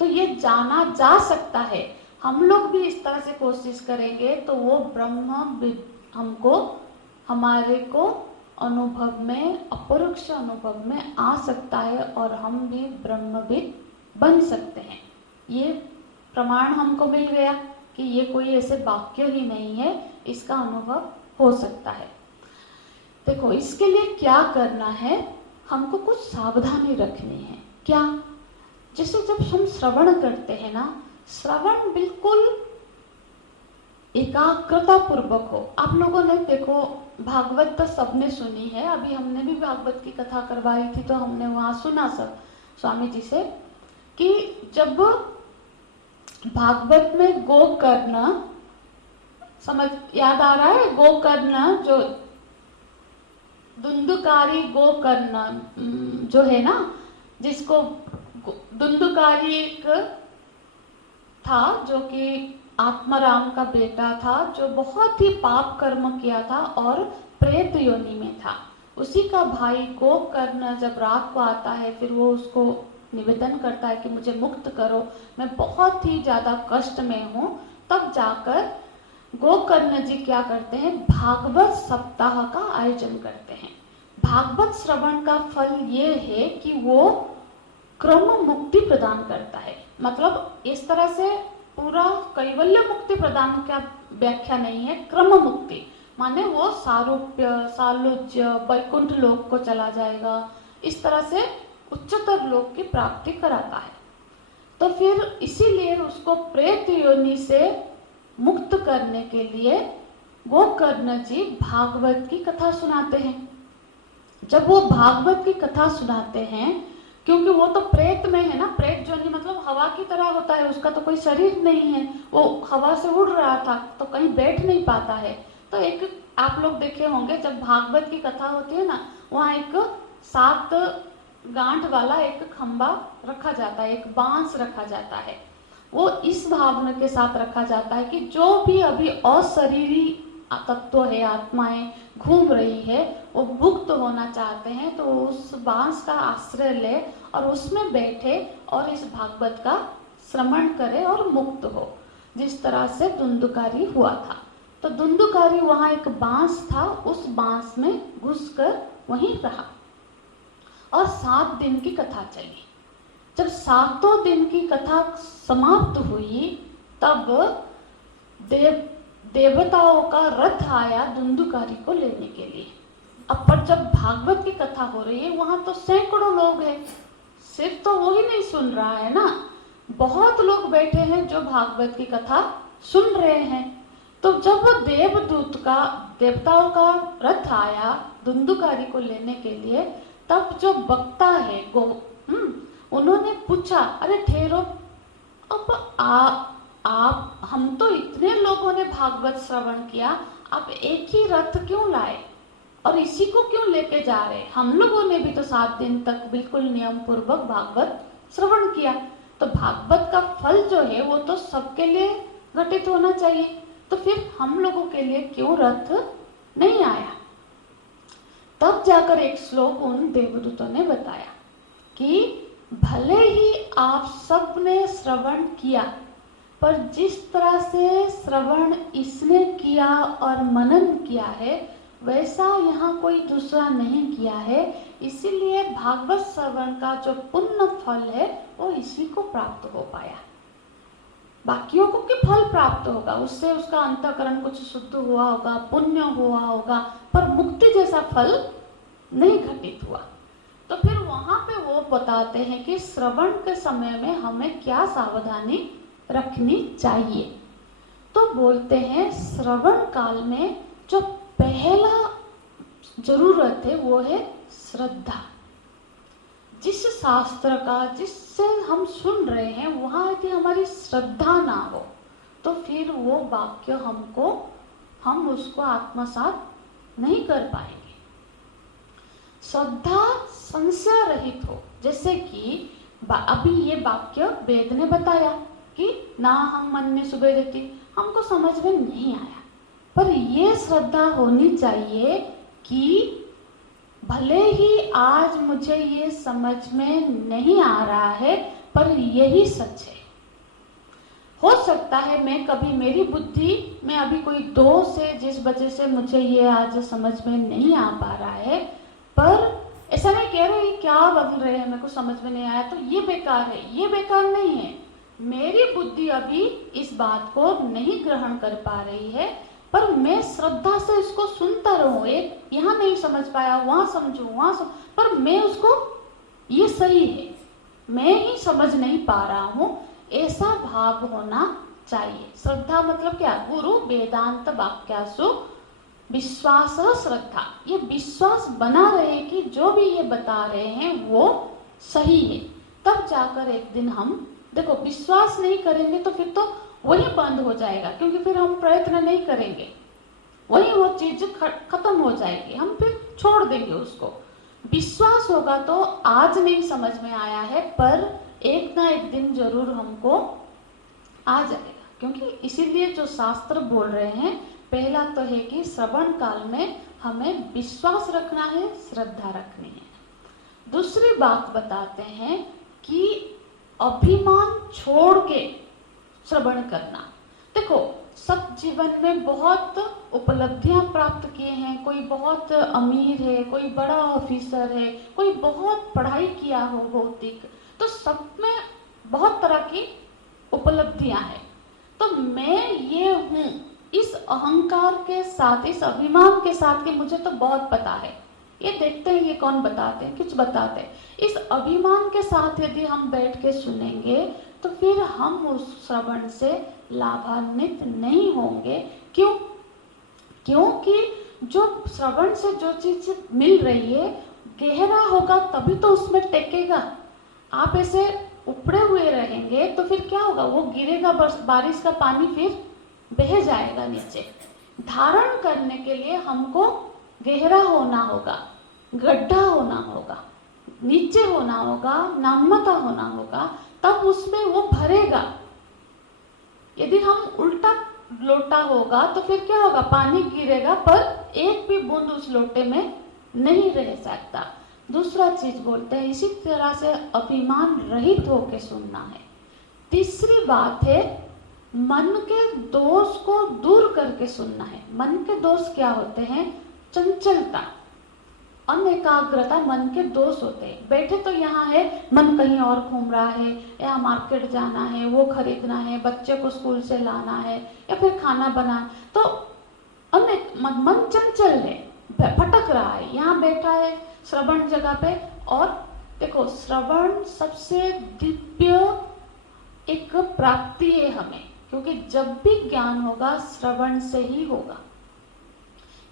तो ये जाना जा सकता है, हम लोग भी इस तरह से कोशिश करेंगे तो वो ब्रह्म हमको, हमारे को अनुभव में, अपरोक्ष अनुभव में आ सकता है और हम भी ब्रह्मविद बन सकते हैं। ये प्रमाण हमको मिल गया कि ये कोई ऐसे वाक्य ही नहीं है, इसका अनुभव हो सकता है। देखो, इसके लिए क्या करना है, हमको कुछ सावधानी रखनी है। क्या? जैसे जब हम श्रवण करते हैं ना, श्रवण बिल्कुल एकाग्रता पूर्वक हो। आप लोगों ने देखो, भागवत तो सबने सुनी है, अभी हमने भी भागवत की कथा करवाई थी तो हमने वहां सुना सब स्वामी जी से कि जब भागवत में गोकर्ण, समझ याद आ रहा है? गोकर्ण जो धुंधुकारी गोकर्ण जो है ना, जिसको धुंधुकारी एक था जो कि आत्माराम का बेटा था, जो बहुत ही पाप कर्म किया था और प्रेत योनि में था। उसी का भाई गोकर्ण जब रात को आता है, फिर वो उसको निवेदन करता है कि मुझे मुक्त करो, मैं बहुत ही ज्यादा कष्ट में हूँ। तब जाकर गोकर्ण जी क्या करते हैं, भागवत सप्ताह का आयोजन करते हैं। भागवत श्रवण का फल ये है कि वो क्रम मुक्ति प्रदान करता है। मतलब इस तरह से पूरा कैवल्य मुक्ति प्रदान का व्याख्या नहीं है, क्रम मुक्ति माने वो सारूप्य, सालुज्य, वैकुंठ लोक को चला जाएगा, इस तरह से उच्चतर लोक की प्राप्ति कराता है। तो फिर इसीलिए उसको प्रेत योनि से मुक्त करने के लिए गोकर्ण जी भागवत की कथा सुनाते हैं। जब वो भागवत की कथा सुनाते हैं, क्योंकि वो तो प्रेत में है ना, प्रेत योनि मतलब हवा की तरह होता है, उसका तो कोई शरीर नहीं है, वो हवा से उड़ रहा था तो कहीं बैठ नहीं पाता है। तो एक आप लोग देखे होंगे, जब भागवत की कथा होती है ना, वहाँ एक 7 गांठ वाला एक खंबा रखा जाता है, एक बांस रखा जाता है। वो इस भावना के साथ रखा जाता है कि जो भी अभी अशरीरी तत्व है, आत्माएं घूम रही है, वो मुक्त होना चाहते हैं तो उस बांस का आश्रय ले और उसमें बैठे और इस भागवत का श्रवण करे और मुक्त हो, जिस तरह से धुंधुकारी हुआ था। तो धुंधुकारी वहां एक बांस था, उस बांस में घुसकर वहीं रहा और 7 दिन की कथा चली। जब 7वें दिन की कथा समाप्त हुई, तब देवताओं का रथ आया धुंधुकारी को लेने के लिए। अब पर जब भागवत की कथा हो रही है, वहां तो सैकड़ों लोग हैं, सिर्फ तो वो ही नहीं सुन रहा है ना, बहुत लोग बैठे हैं जो भागवत की कथा सुन रहे हैं। तो जब देवताओं का रथ आया धुंधुकारी को लेने के लिए, तब जो वक्ता है उन्होंने पूछा, अरे ठहरो, अब आप हम तो इतने लोगों ने भागवत श्रवण किया, आप एक ही रथ क्यों लाए और इसी को क्यों लेके जा रहे? हम लोगों ने भी तो 7 दिन तक बिल्कुल नियम पूर्वक भागवत श्रवण किया। तो भागवत का फल जो है वो तो सबके लिए घटित होना चाहिए, तो फिर हम लोगों के लिए क्यों रथ नहीं आया? तब जाकर एक श्लोक उन देवदूतों ने बताया कि भले ही आप सब ने श्रवण किया, पर जिस तरह से श्रवण इसने किया और मनन किया है, वैसा यहाँ कोई दूसरा नहीं किया है। इसीलिए भागवत श्रवण का जो पुण्य फल है वो इसी को प्राप्त हो पाया। बाकियों को क्या फल प्राप्त होगा, उससे उसका अंतःकरण कुछ शुद्ध हुआ होगा, पुण्य हुआ होगा, पर मुक्ति जैसा फल नहीं घटित हुआ। तो फिर वहां पे वो बताते हैं कि श्रवण के समय में हमें क्या सावधानी रखनी चाहिए। तो बोलते हैं श्रवण काल में जो पहला जरूरत है वो है श्रद्धा। जिस शास्त्र का, जिससे हम सुन रहे हैं, वहां यदि हमारी श्रद्धा ना हो तो फिर वो वाक्य हम उसको आत्मसात नहीं कर पाएंगे। श्रद्धा संशय रहित हो, जैसे कि अभी ये वाक्य वेद ने बताया कि ना हम मन में सुबह देती, हमको समझ में नहीं आया। पर ये श्रद्धा होनी चाहिए कि भले ही आज मुझे ये समझ में नहीं आ रहा है, पर यही सच है। हो सकता है मैं कभी, मेरी बुद्धि में अभी कोई दोष है जिस वजह से मुझे ये आज समझ में नहीं आ पा रहा है, पर ऐसा नहीं कह रहे क्या बदल रहे हैं, मेरे को समझ में नहीं आया तो ये बेकार है, ये बेकार नहीं है। मेरी बुद्धि अभी इस बात को नहीं ग्रहण कर पा रही है, पर मैं श्रद्धा से इसको सुनता रहूं। एक यहाँ नहीं समझ पाया, वहां समझू, पर मैं उसको, ये सही है, मैं ही समझ नहीं पा रहा हूं, ऐसा भाव होना चाहिए। श्रद्धा मतलब क्या? गुरु वेदांत वाक्यासु विश्वास श्रद्धा, ये विश्वास बना रहे कि जो भी ये बता रहे हैं वो सही है। तब जाकर एक दिन हम, देखो विश्वास नहीं करेंगे तो फिर तो वही बंद हो जाएगा, क्योंकि फिर हम प्रयत्न नहीं करेंगे, वही वो चीज खत्म हो जाएगी, हम फिर छोड़ देंगे उसको। विश्वास होगा तो आज नहीं समझ में आया है, पर एक ना एक दिन जरूर हमको आ जाएगा। क्योंकि इसीलिए जो शास्त्र बोल रहे हैं, पहला तो है कि श्रवण काल में हमें विश्वास रखना है, श्रद्धा रखनी है। दूसरी बात बताते हैं कि अभिमान छोड़ के श्रवण करना। देखो सब जीवन में बहुत उपलब्धियां प्राप्त किए हैं, कोई बहुत अमीर है, कोई बड़ा ऑफिसर है, कोई बहुत पढ़ाई किया हो भौतिक, तो सब में बहुत तरह की उपलब्धियां हैं। तो मैं ये हूँ इस अहंकार के साथ, इस अभिमान के साथ कि मुझे तो बहुत पता है, ये देखते हैं ये कौन बताते हैं, कुछ बताते हैं, इस अभिमान के साथ यदि हम बैठ के सुनेंगे तो फिर हम उस श्रवण से लाभान्वित नहीं होंगे। क्यों? क्योंकि जो श्रवण से जो चीज मिल रही है गहरा होगा तभी तो उसमें टेकेगा। आप ऐसे उपड़े हुए रहेंगे तो फिर क्या होगा? वो गिरेगा, बारिश का पानी फिर बह जाएगा नीचे। धारण करने के लिए हमको गहरा होना होगा, गड्ढा होना होगा, नीचे होना होगा, नम्रता होना होगा, तब उसमें वो भरेगा। यदि हम उल्टा लोटा होगा तो फिर क्या होगा? पानी गिरेगा पर एक भी बूंद उस लोटे में नहीं रह सकता। दूसरा चीज बोलते हैं इसी तरह से अभिमान रहित होके सुनना है। तीसरी बात है मन के दोष को दूर करके सुनना है। मन के दोष क्या होते हैं? चंचलता, अनेकाग्रता मन के दोष होते हैं। बैठे तो यहाँ है, मन कहीं और घूम रहा है, या मार्केट जाना है, वो खरीदना है, बच्चे को स्कूल से लाना है, या फिर खाना बनाना, तो अनेक मन चंचल है, भटक रहा है। यहाँ बैठा है श्रवण जगह पे, और देखो श्रवण सबसे दिव्य एक प्राप्ति है हमें, क्योंकि जब भी ज्ञान होगा श्रवण से ही होगा।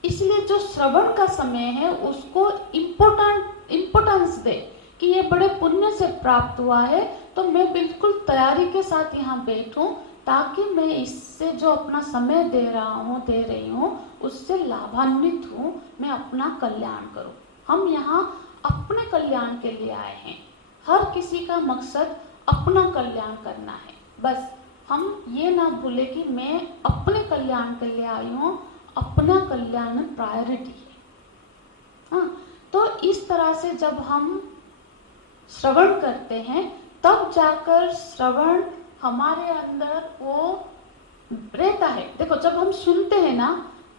इसलिए जो श्रवण का समय है उसको इम्पोर्टेंस दे कि ये बड़े पुण्य से प्राप्त हुआ है, तो मैं बिल्कुल तैयारी के साथ यहाँ बैठूं ताकि मैं इससे जो अपना समय दे रही हूँ उससे लाभान्वित हूँ, मैं अपना कल्याण करूँ। हम यहाँ अपने कल्याण के लिए आए हैं। हर किसी का मकसद अपना कल्याण करना है। बस हम ये ना भूले कि मैं अपने कल्याण के लिए आई हूँ, अपना कल्याण प्रायोरिटी है। हाँ, तो इस तरह से जब हम श्रवण करते हैं तब जाकर श्रवण हमारे अंदर वो रहता है। देखो जब हम सुनते हैं ना,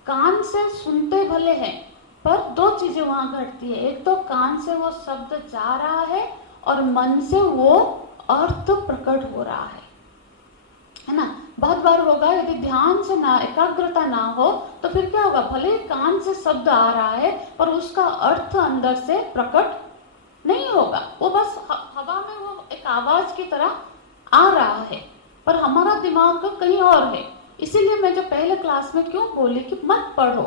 कान से सुनते भले हैं, पर दो चीजें वहां घटती है। एक तो कान से वो शब्द जा रहा है और मन से वो अर्थ प्रकट हो रहा है ना। बहुत बार होगा यदि ध्यान से ना, एकाग्रता ना हो तो फिर क्या होगा? भले कान से शब्द आ रहा है पर उसका अर्थ अंदर से प्रकट नहीं होगा, वो बस हवा में वो एक आवाज की तरह आ रहा है, पर हमारा दिमाग कहीं और है। इसीलिए मैं जो पहले क्लास में क्यों बोली कि मत पढ़ो,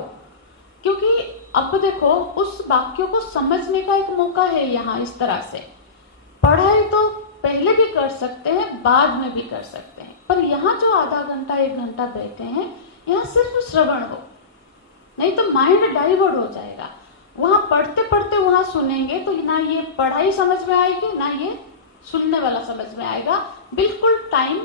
क्योंकि अब देखो उस वाक्यों को समझने का एक मौका है यहाँ। इस तरह से पढ़ाई तो पहले भी कर सकते हैं, बाद में भी कर सकते हैं, पर यहाँ जो आधा घंटा 1 घंटा बैठे हैं यहाँ सिर्फ श्रवण हो, नहीं तो माइंड डाइवर्ट हो जाएगा। वहाँ पढ़ते पढ़ते वहाँ सुनेंगे तो ना ये पढ़ाई समझ में आएगी, ना ये सुनने वाला समझ में आएगा, बिल्कुल टाइम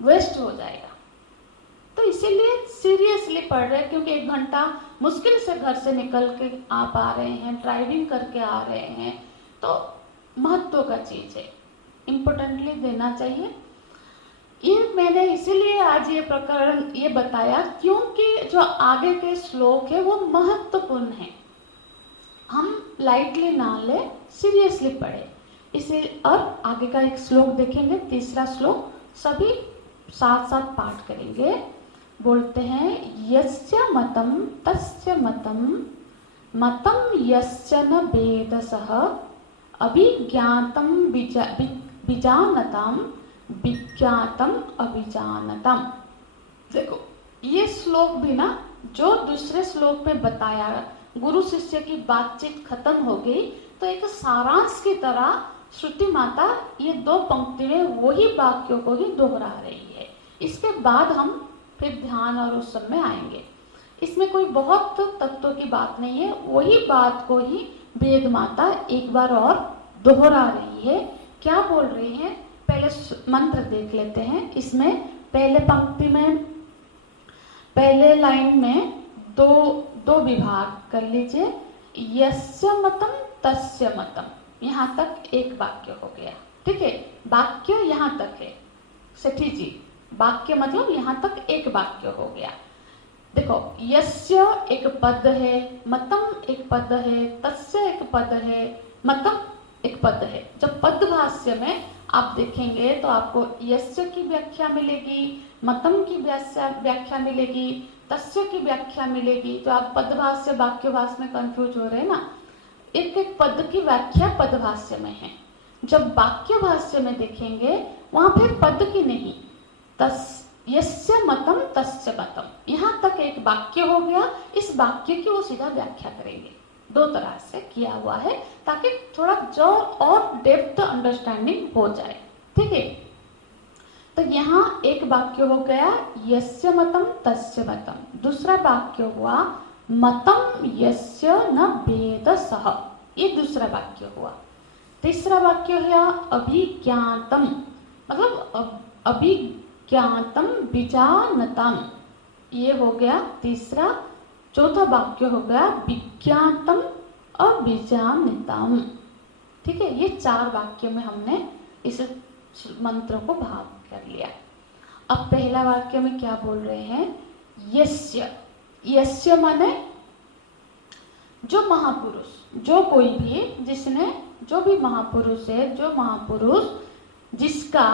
वेस्ट हो जाएगा। तो इसीलिए सीरियसली पढ़ रहे हैं, क्योंकि 1 घंटा मुश्किल से घर से निकल के आप आ रहे हैं, ड्राइविंग करके आ रहे हैं, तो महत्व का चीज़ है, इम्पोर्टेंटली देना चाहिए। ये मैंने इसीलिए आज ये प्रकरण ये बताया क्योंकि जो आगे के श्लोक है वो महत्वपूर्ण है, हम लाइटली ना ले, सीरियसली पढ़े इसे। अब आगे का एक श्लोक देखेंगे, तीसरा श्लोक, सभी साथ साथ पाठ करेंगे। बोलते हैं, यस्य मतम तस्य मतम, मतम यस्य न वेदसः, अभिज्ञातम विजानताम, विज्ञातम अभिजानताम। देखो ये श्लोक भी ना, जो दूसरे श्लोक में बताया, गुरु शिष्य की बातचीत खत्म हो गई, तो एक सारांश की तरह श्रुति माता ये 2 पंक्ति में वही वाक्यों को ही दोहरा रही है। इसके बाद हम फिर ध्यान और उस सब में आएंगे। इसमें कोई बहुत तत्वों की बात नहीं है, वही बात को ही वेद माता एक बार और दोहरा रही है। क्या बोल रही है, पहले मंत्र देख लेते हैं। इसमें पहले पंक्ति में, पहले लाइन में दो विभाग कर लीजिए। यस्य मतम तस्य मतम, यहाँ तक एक वाक्य हो गया, ठीक है। वाक्य यहाँ तक है सेठी जी, वाक्य मतलब यहाँ तक एक वाक्य हो गया। देखो यस्य एक पद है, मतम एक पद है, तस्य एक पद है, मतम एक पद है। जब पद भाष्य में आप देखेंगे तो आपको यस्य की व्याख्या मिलेगी, मतम की व्याख्या मिलेगी, तस्य की व्याख्या मिलेगी। तो आप पदभाष्य वाक्यभाष्य में कंफ्यूज हो रहे हैं ना, एक एक पद की व्याख्या पदभाष्य में है। जब वाक्यभाष्य में देखेंगे वहां फिर पद की नहीं, यस्य मतम तस्य मतम, यहाँ तक एक वाक्य हो गया। इस वाक्य की वो सीधा व्याख्या करेंगे। 2 तरह से किया हुआ है ताकि थोड़ा जोर और डेप्थ अंडरस्टैंडिंग हो जाए, ठीक है। तो यहाँ एक वाक्य हो गया यस्य मतम तस्य मतम। दूसरा वाक्य हुआ मतम यस्य न वेदसः, ये दूसरा वाक्य हुआ। तीसरा वाक्य हुआ अभिज्ञातम, मतलब अभिज्ञातम विजानतम, ये हो गया तीसरा। चौथा वाक्य हो गया विज्ञातम अभिजानितम, ठीक है। ये 4 वाक्य में हमने इस मंत्र को भाग कर लिया। अब पहला वाक्य में क्या बोल रहे हैं, यस्य। यस्य माने जो महापुरुष, जो कोई भी, जिसने, जो भी महापुरुष है, जो महापुरुष जिसका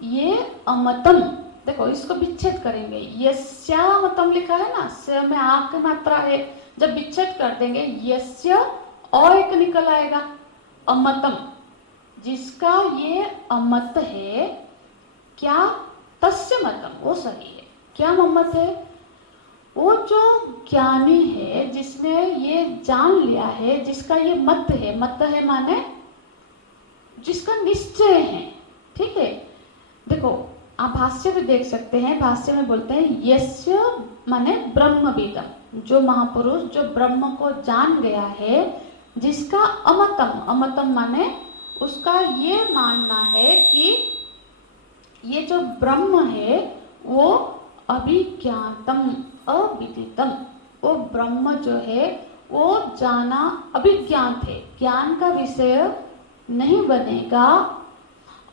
ये अमतम, देखो इसको विच्छेद करेंगे। यस्या मतम लिखा है ना, स में आ की मात्रा है, जब विच्छेद कर देंगे यस्य अ एक निकल आएगा, अमतम, जिसका ये अमत है। क्या तस्य मतम, वो सही है। क्या मत है, वो जो ज्ञानी है, जिसने ये जान लिया है, जिसका ये मत है माने जिसका निश्चय है, ठीक है। देखो आप भाष्य भी देख सकते हैं, भाष्य में बोलते हैं यस्य माने ब्रह्मविदम, जो महापुरुष जो ब्रह्म को जान गया है, जिसका अमतम, अमतम माने उसका ये मानना है कि ये जो ब्रह्म है वो अभिज्ञातम अविदितम, वो ब्रह्म जो है वो जाना अभिज्ञात है, ज्ञान का विषय नहीं बनेगा,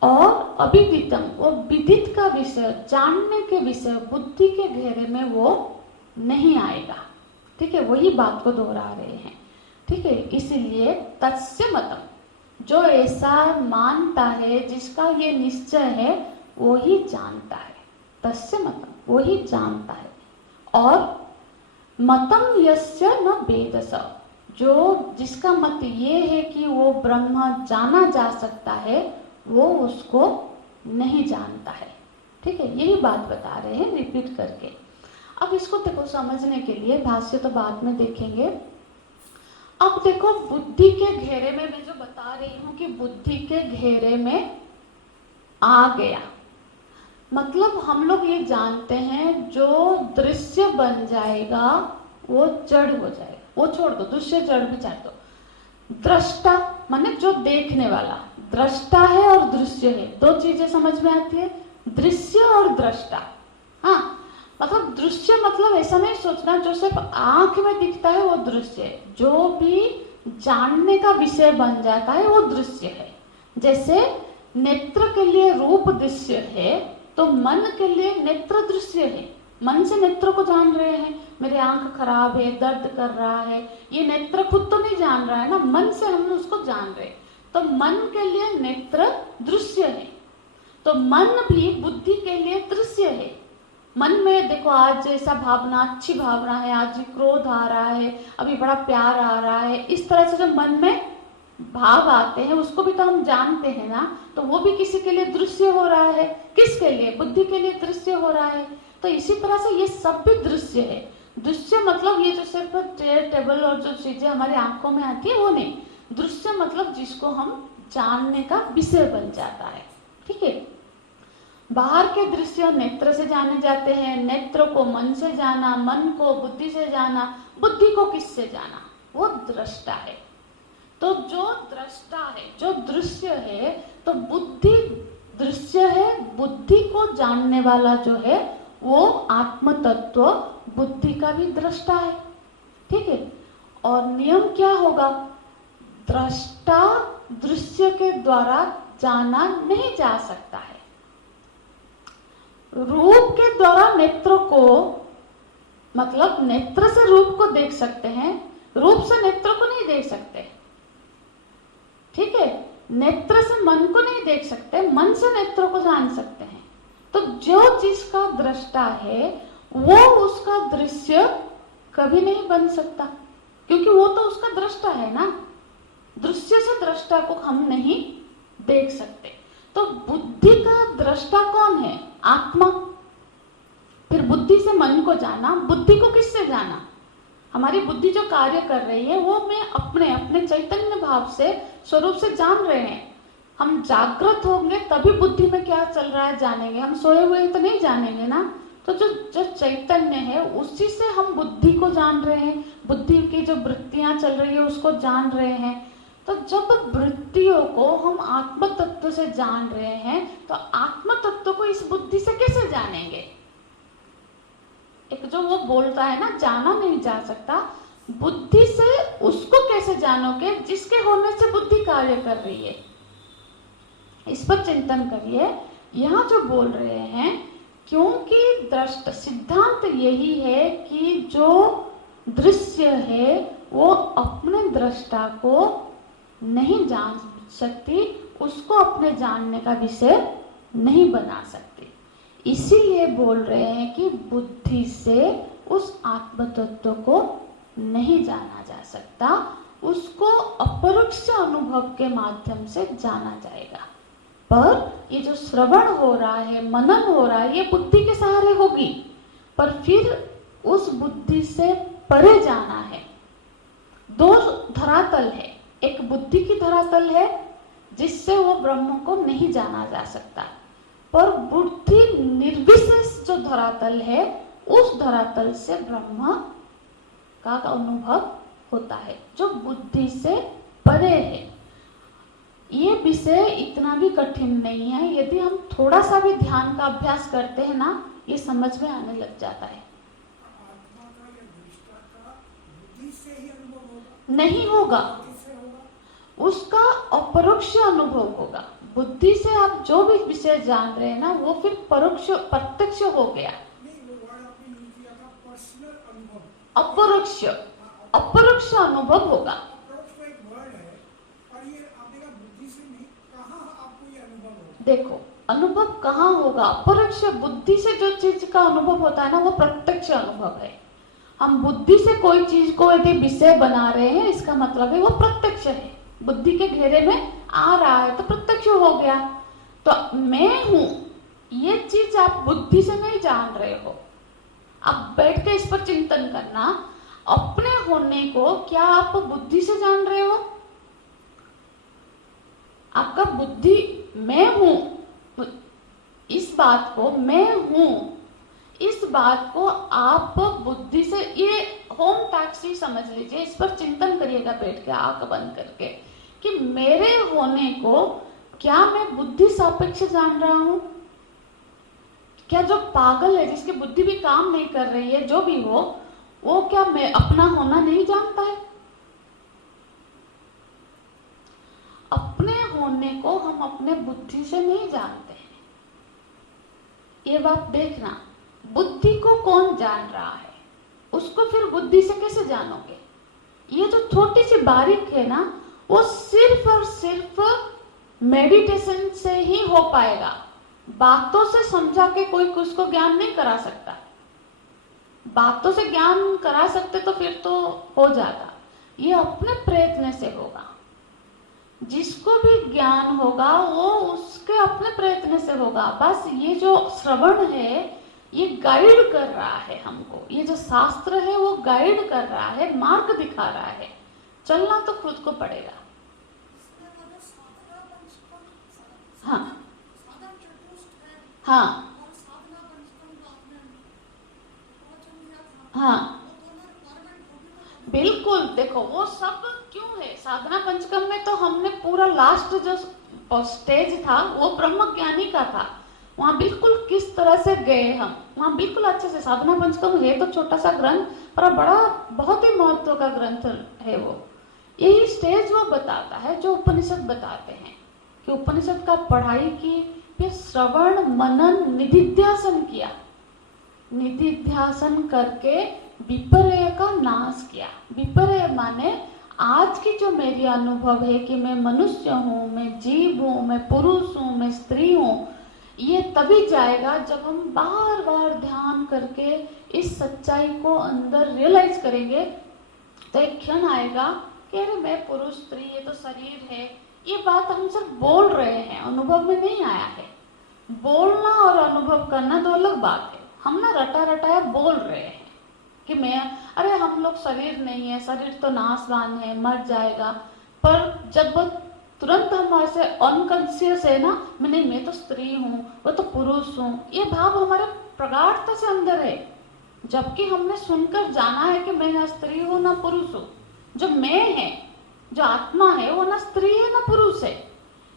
और अविदितम वो विदित का विषय, जानने के विषय, बुद्धि के घेरे में वो नहीं आएगा, ठीक है। वही बात को दोहरा रहे हैं, ठीक है। इसीलिए तस्य मतम, जो ऐसा मानता है, जिसका ये निश्चय है, वो ही जानता है। तस्य मतम, वो ही जानता है। और मतम यस्य न वेदस, जो जिसका मत ये है कि वो ब्रह्म जाना जा सकता है, वो उसको नहीं जानता है, ठीक है। यही बात बता रहे हैं रिपीट करके। अब इसको देखो समझने के लिए, भाष्य तो बाद में देखेंगे। अब देखो बुद्धि के घेरे में मैं जो बता रही हूँ कि बुद्धि के घेरे में आ गया, मतलब हम लोग ये जानते हैं जो दृश्य बन जाएगा वो जड़ हो जाएगा। वो छोड़ दो, दृश्य जड़ भी छोड़ दो। दृष्टा माने जो देखने वाला, दृष्टा है और दृश्य है, 2 चीजें समझ में आती है, दृश्य और दृष्टा। हाँ, मतलब दृश्य मतलब ऐसा नहीं सोचना जो सिर्फ आंख में दिखता है वो दृश्य है, जो भी जानने का विषय बन जाता है वो दृश्य है। जैसे नेत्र के लिए रूप दृश्य है तो मन के लिए नेत्र दृश्य है। मन से नेत्र को जान रहे हैं, मेरे आंख खराब है, दर्द कर रहा है, ये नेत्र खुद तो नहीं जान रहा है ना, मन से हम उसको जान रहे, तो मन के लिए नेत्र दृश्य है। तो मन भी बुद्धि के लिए दृश्य है। मन में देखो आज ऐसा भावना, अच्छी भावना है, आज क्रोध आ रहा है, अभी बड़ा प्यार आ रहा है, इस तरह से जो मन में भाव आते हैं उसको भी तो हम जानते हैं ना, तो वो भी किसी के लिए दृश्य हो रहा है। किसके लिए? बुद्धि के लिए दृश्य हो रहा है। तो इसी तरह से ये सब भी दृश्य है। दृश्य मतलब ये जो सिर्फ चेयर टेबल और जो चीजें हमारी आंखों में आती है वो नहीं, दृश्य मतलब जिसको हम जानने का विषय बन जाता है। ठीक है, बाहर के दृश्य नेत्र से जाने जाते हैं, नेत्र को मन से जाना, मन को बुद्धि से जाना, बुद्धि को किससे जाना? वो दृष्टा है। तो जो दृष्टा है, जो दृश्य है, तो बुद्धि दृश्य है, बुद्धि को जानने वाला जो है वो आत्म तत्व बुद्धि का भी दृष्टा है। ठीक है, और नियम क्या होगा? दृष्टा दृश्य के द्वारा जाना नहीं जा सकता है। रूप के द्वारा नेत्र को, मतलब नेत्र से रूप को देख सकते हैं, रूप से नेत्र को नहीं देख सकते। ठीक है, नेत्र से मन को नहीं देख सकते, मन से नेत्र को जान सकते हैं। तो जो जिसका दृष्टा है वो उसका दृश्य कभी नहीं बन सकता, क्योंकि वो तो उसका दृष्टा है ना। दृश्य से दृष्टा को हम नहीं देख सकते। तो बुद्धि का दृष्टा कौन है? आत्मा। फिर बुद्धि से मन को जाना, बुद्धि को किससे जाना? हमारी बुद्धि जो कार्य कर रही है वो मैं अपने अपने चैतन्य भाव से, स्वरूप से जान रहे हैं। हम जागृत होंगे तभी बुद्धि में क्या चल रहा है जानेंगे, हम सोए हुए तो नहीं जानेंगे ना। तो जो चैतन्य है उसी से हम बुद्धि को जान रहे हैं, बुद्धि की जो वृत्तियां चल रही है उसको जान रहे हैं। तो जब वृत्तियों को हम आत्म तत्व से जान रहे हैं तो आत्म तत्व को इस बुद्धि से कैसे जानेंगे? एक जो वो बोलता है ना, जाना नहीं जा सकता, बुद्धि से उसको कैसे जानोगे जिसके होने से बुद्धि कार्य कर रही है? इस पर चिंतन करिए। यहाँ जो बोल रहे हैं, क्योंकि दृष्ट सिद्धांत यही है कि जो दृश्य है वो अपने दृष्टा को नहीं जान सकती, उसको अपने जानने का विषय नहीं बना सकती। इसीलिए बोल रहे हैं कि बुद्धि से उस आत्म तत्व को नहीं जाना जा सकता, उसको अपरोक्ष अनुभव के माध्यम से जाना जाएगा। पर ये जो श्रवण हो रहा है, मनन हो रहा है, ये बुद्धि के सहारे होगी, पर फिर उस बुद्धि से परे जाना है। दो धरातल है, एक बुद्धि की धरातल है जिससे वो ब्रह्म को नहीं जाना जा सकता, पर बुद्धि निर्विशेष जो धरातल है उस धरातल से ब्रह्म का अनुभव होता है, जो बुद्धि से परे है। ये विषय इतना भी कठिन नहीं है, यदि हम थोड़ा सा भी ध्यान का अभ्यास करते हैं ना, ये समझ में आने लग जाता है। आत्मा का या दृष्टा का बुद्धि से ही अनुभव होगा? नहीं होगा, किससे होगा? उसका अपरोक्ष अनुभव होगा। बुद्धि से आप जो भी विषय जान रहे हैं ना, वो फिर परोक्ष प्रत्यक्ष हो गया। नहीं, वो वर्ड आपने यूज किया था पर्सनल अनुभव। अपरोक्ष, अपरोक्ष अनुभव होगा। अप्रोक्ष तो एक वर्ड है, और ये आपने कहा बुद्धि से नहीं, कहाँ आपको ये अनुभव होगा? देखो, अनुभव कहाँ होगा? अपरोक्ष। बुद्धि से जो चीज का अनुभव होता है ना, वो प्रत्यक्ष अनुभव है। हम बुद्धि से कोई चीज को यदि विषय बना रहे हैं, इसका मतलब है वो प्रत्यक्ष है, बुद्धि के घेरे में आ रहा है तो प्रत्यक्ष हो गया। तो मैं हूं, ये चीज आप बुद्धि से नहीं जान रहे हो। आप बैठ के इस पर चिंतन करना, अपने होने को क्या आप बुद्धि से जान रहे हो? आपका बुद्धि मैं हूं, इस बात को मैं हूं, इस बात को आप बुद्धि से, ये होम टैक्सी समझ लीजिए, इस पर चिंतन करिएगा बैठ के आंख बंद करके, कि मेरे होने को क्या मैं बुद्धि सापेक्ष जान रहा हूं? क्या जो पागल है, जिसकी बुद्धि भी काम नहीं कर रही है, जो भी हो, वो क्या मैं अपना होना नहीं जानता है? अपने होने को हम अपने बुद्धि से नहीं जानते हैं। ये बात देखना, बुद्धि को कौन जान रहा है, उसको फिर बुद्धि से कैसे जानोगे? ये जो छोटी सी बारीक है ना, वो सिर्फ और सिर्फ मेडिटेशन से ही हो पाएगा। बातों से समझा के कोई उसको ज्ञान नहीं करा सकता। बातों से ज्ञान करा सकते तो फिर तो हो जाता, ये अपने प्रयत्न से होगा। जिसको भी ज्ञान होगा वो उसके अपने प्रयत्न से होगा। बस ये जो श्रवण है ये गाइड कर रहा है हमको, ये जो शास्त्र है वो गाइड कर रहा है, मार्ग दिखा रहा है। चलना तो खुद को पड़ेगा। हाँ हाँ हाँ बिल्कुल। देखो वो सब क्यों है, साधना पंचकम में तो हमने पूरा लास्ट जो स्टेज था वो ब्रह्म ज्ञानी का था। वहाँ बिल्कुल किस तरह से गए हम, वहाँ बिल्कुल अच्छे से। साधना पंचकम है तो छोटा सा ग्रंथ पर बड़ा बहुत ही महत्व का ग्रंथ है वो। यही स्टेज वो बताता है जो उपनिषद बताते हैं कि उपनिषद का पढ़ाई की, फिर श्रवण मनन निधिध्यासन किया, निधिध्यासन करके विपर्य का नाश किया। विपर्य माने आज की जो मेरी अनुभव है कि मैं मनुष्य हूँ, मैं जीव हूँ, मैं पुरुष हूँ, मैं स्त्री हूँ, ये तभी जाएगा जब हम बार बार ध्यान करके इस सच्चाई को अंदर रियलाइज करेंगे। तो एक क्षण आएगा कि अरे मैं पुरुष स्त्री, ये तो शरीर है। ये बात हम सिर्फ बोल रहे हैं, अनुभव में नहीं आया है। बोलना और अनुभव करना दो अलग बात है। हम ना रटा रटाया बोल रहे हैं कि मैं, अरे हम लोग शरीर नहीं है, शरीर तो नाशवान है, मर जाएगा। पर जब तुरंत हमारे से अनकॉन्शियस है ना, मैं तो स्त्री हूँ, वो तो पुरुष हूँ, ये भाव हमारे प्रगाढ़ता से अंदर है। जबकि हमने सुनकर जाना है कि मैं ना स्त्री हूँ ना पुरुष हूँ। जो मैं है, जो आत्मा है, वो ना स्त्री है ना पुरुष है।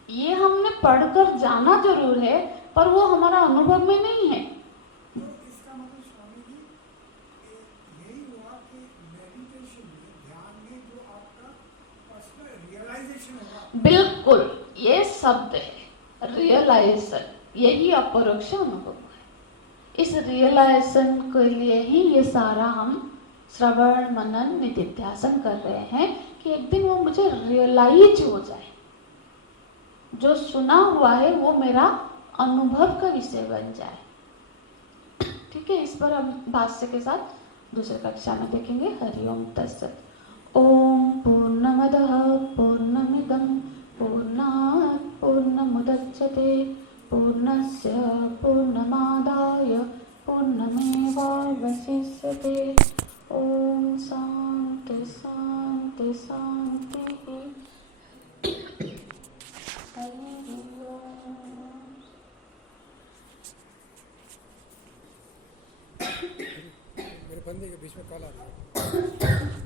ये हमने पढ़कर जाना जरूर है, पर वो हमारा अनुभव में नहीं है। इसका मतलब स्वामी जी यही हुआ कि मेडिटेशन में, ध्यान में जो आपका पर्सनल रियलाइजेशन होगा। बिल्कुल, ये शब्द है रियलाइजेशन, यही अपरोक्ष अनुभव है। इस रियलाइजेशन के लिए ही ये सारा हम श्रवण मनन निधिध्यासन कर रहे हैं कि एक दिन वो मुझे रियलाइज हो जाए, जो सुना हुआ है वो मेरा अनुभव का विषय बन जाए। ठीक है, इस पर हम भाष्य के साथ दूसरे कक्षा में देखेंगे। हरिओम तत्सत। ओम पूर्णमदः पूर्णमिदं पूर्णात् पूर्णमुदच्यते पूर्णस्य पूर्णमादाय पूर्णमेवावशिष्यते। ओम शांति शांति शांति। हरि ओम। मेरे बंदे के बीच में कॉल आ रहा है।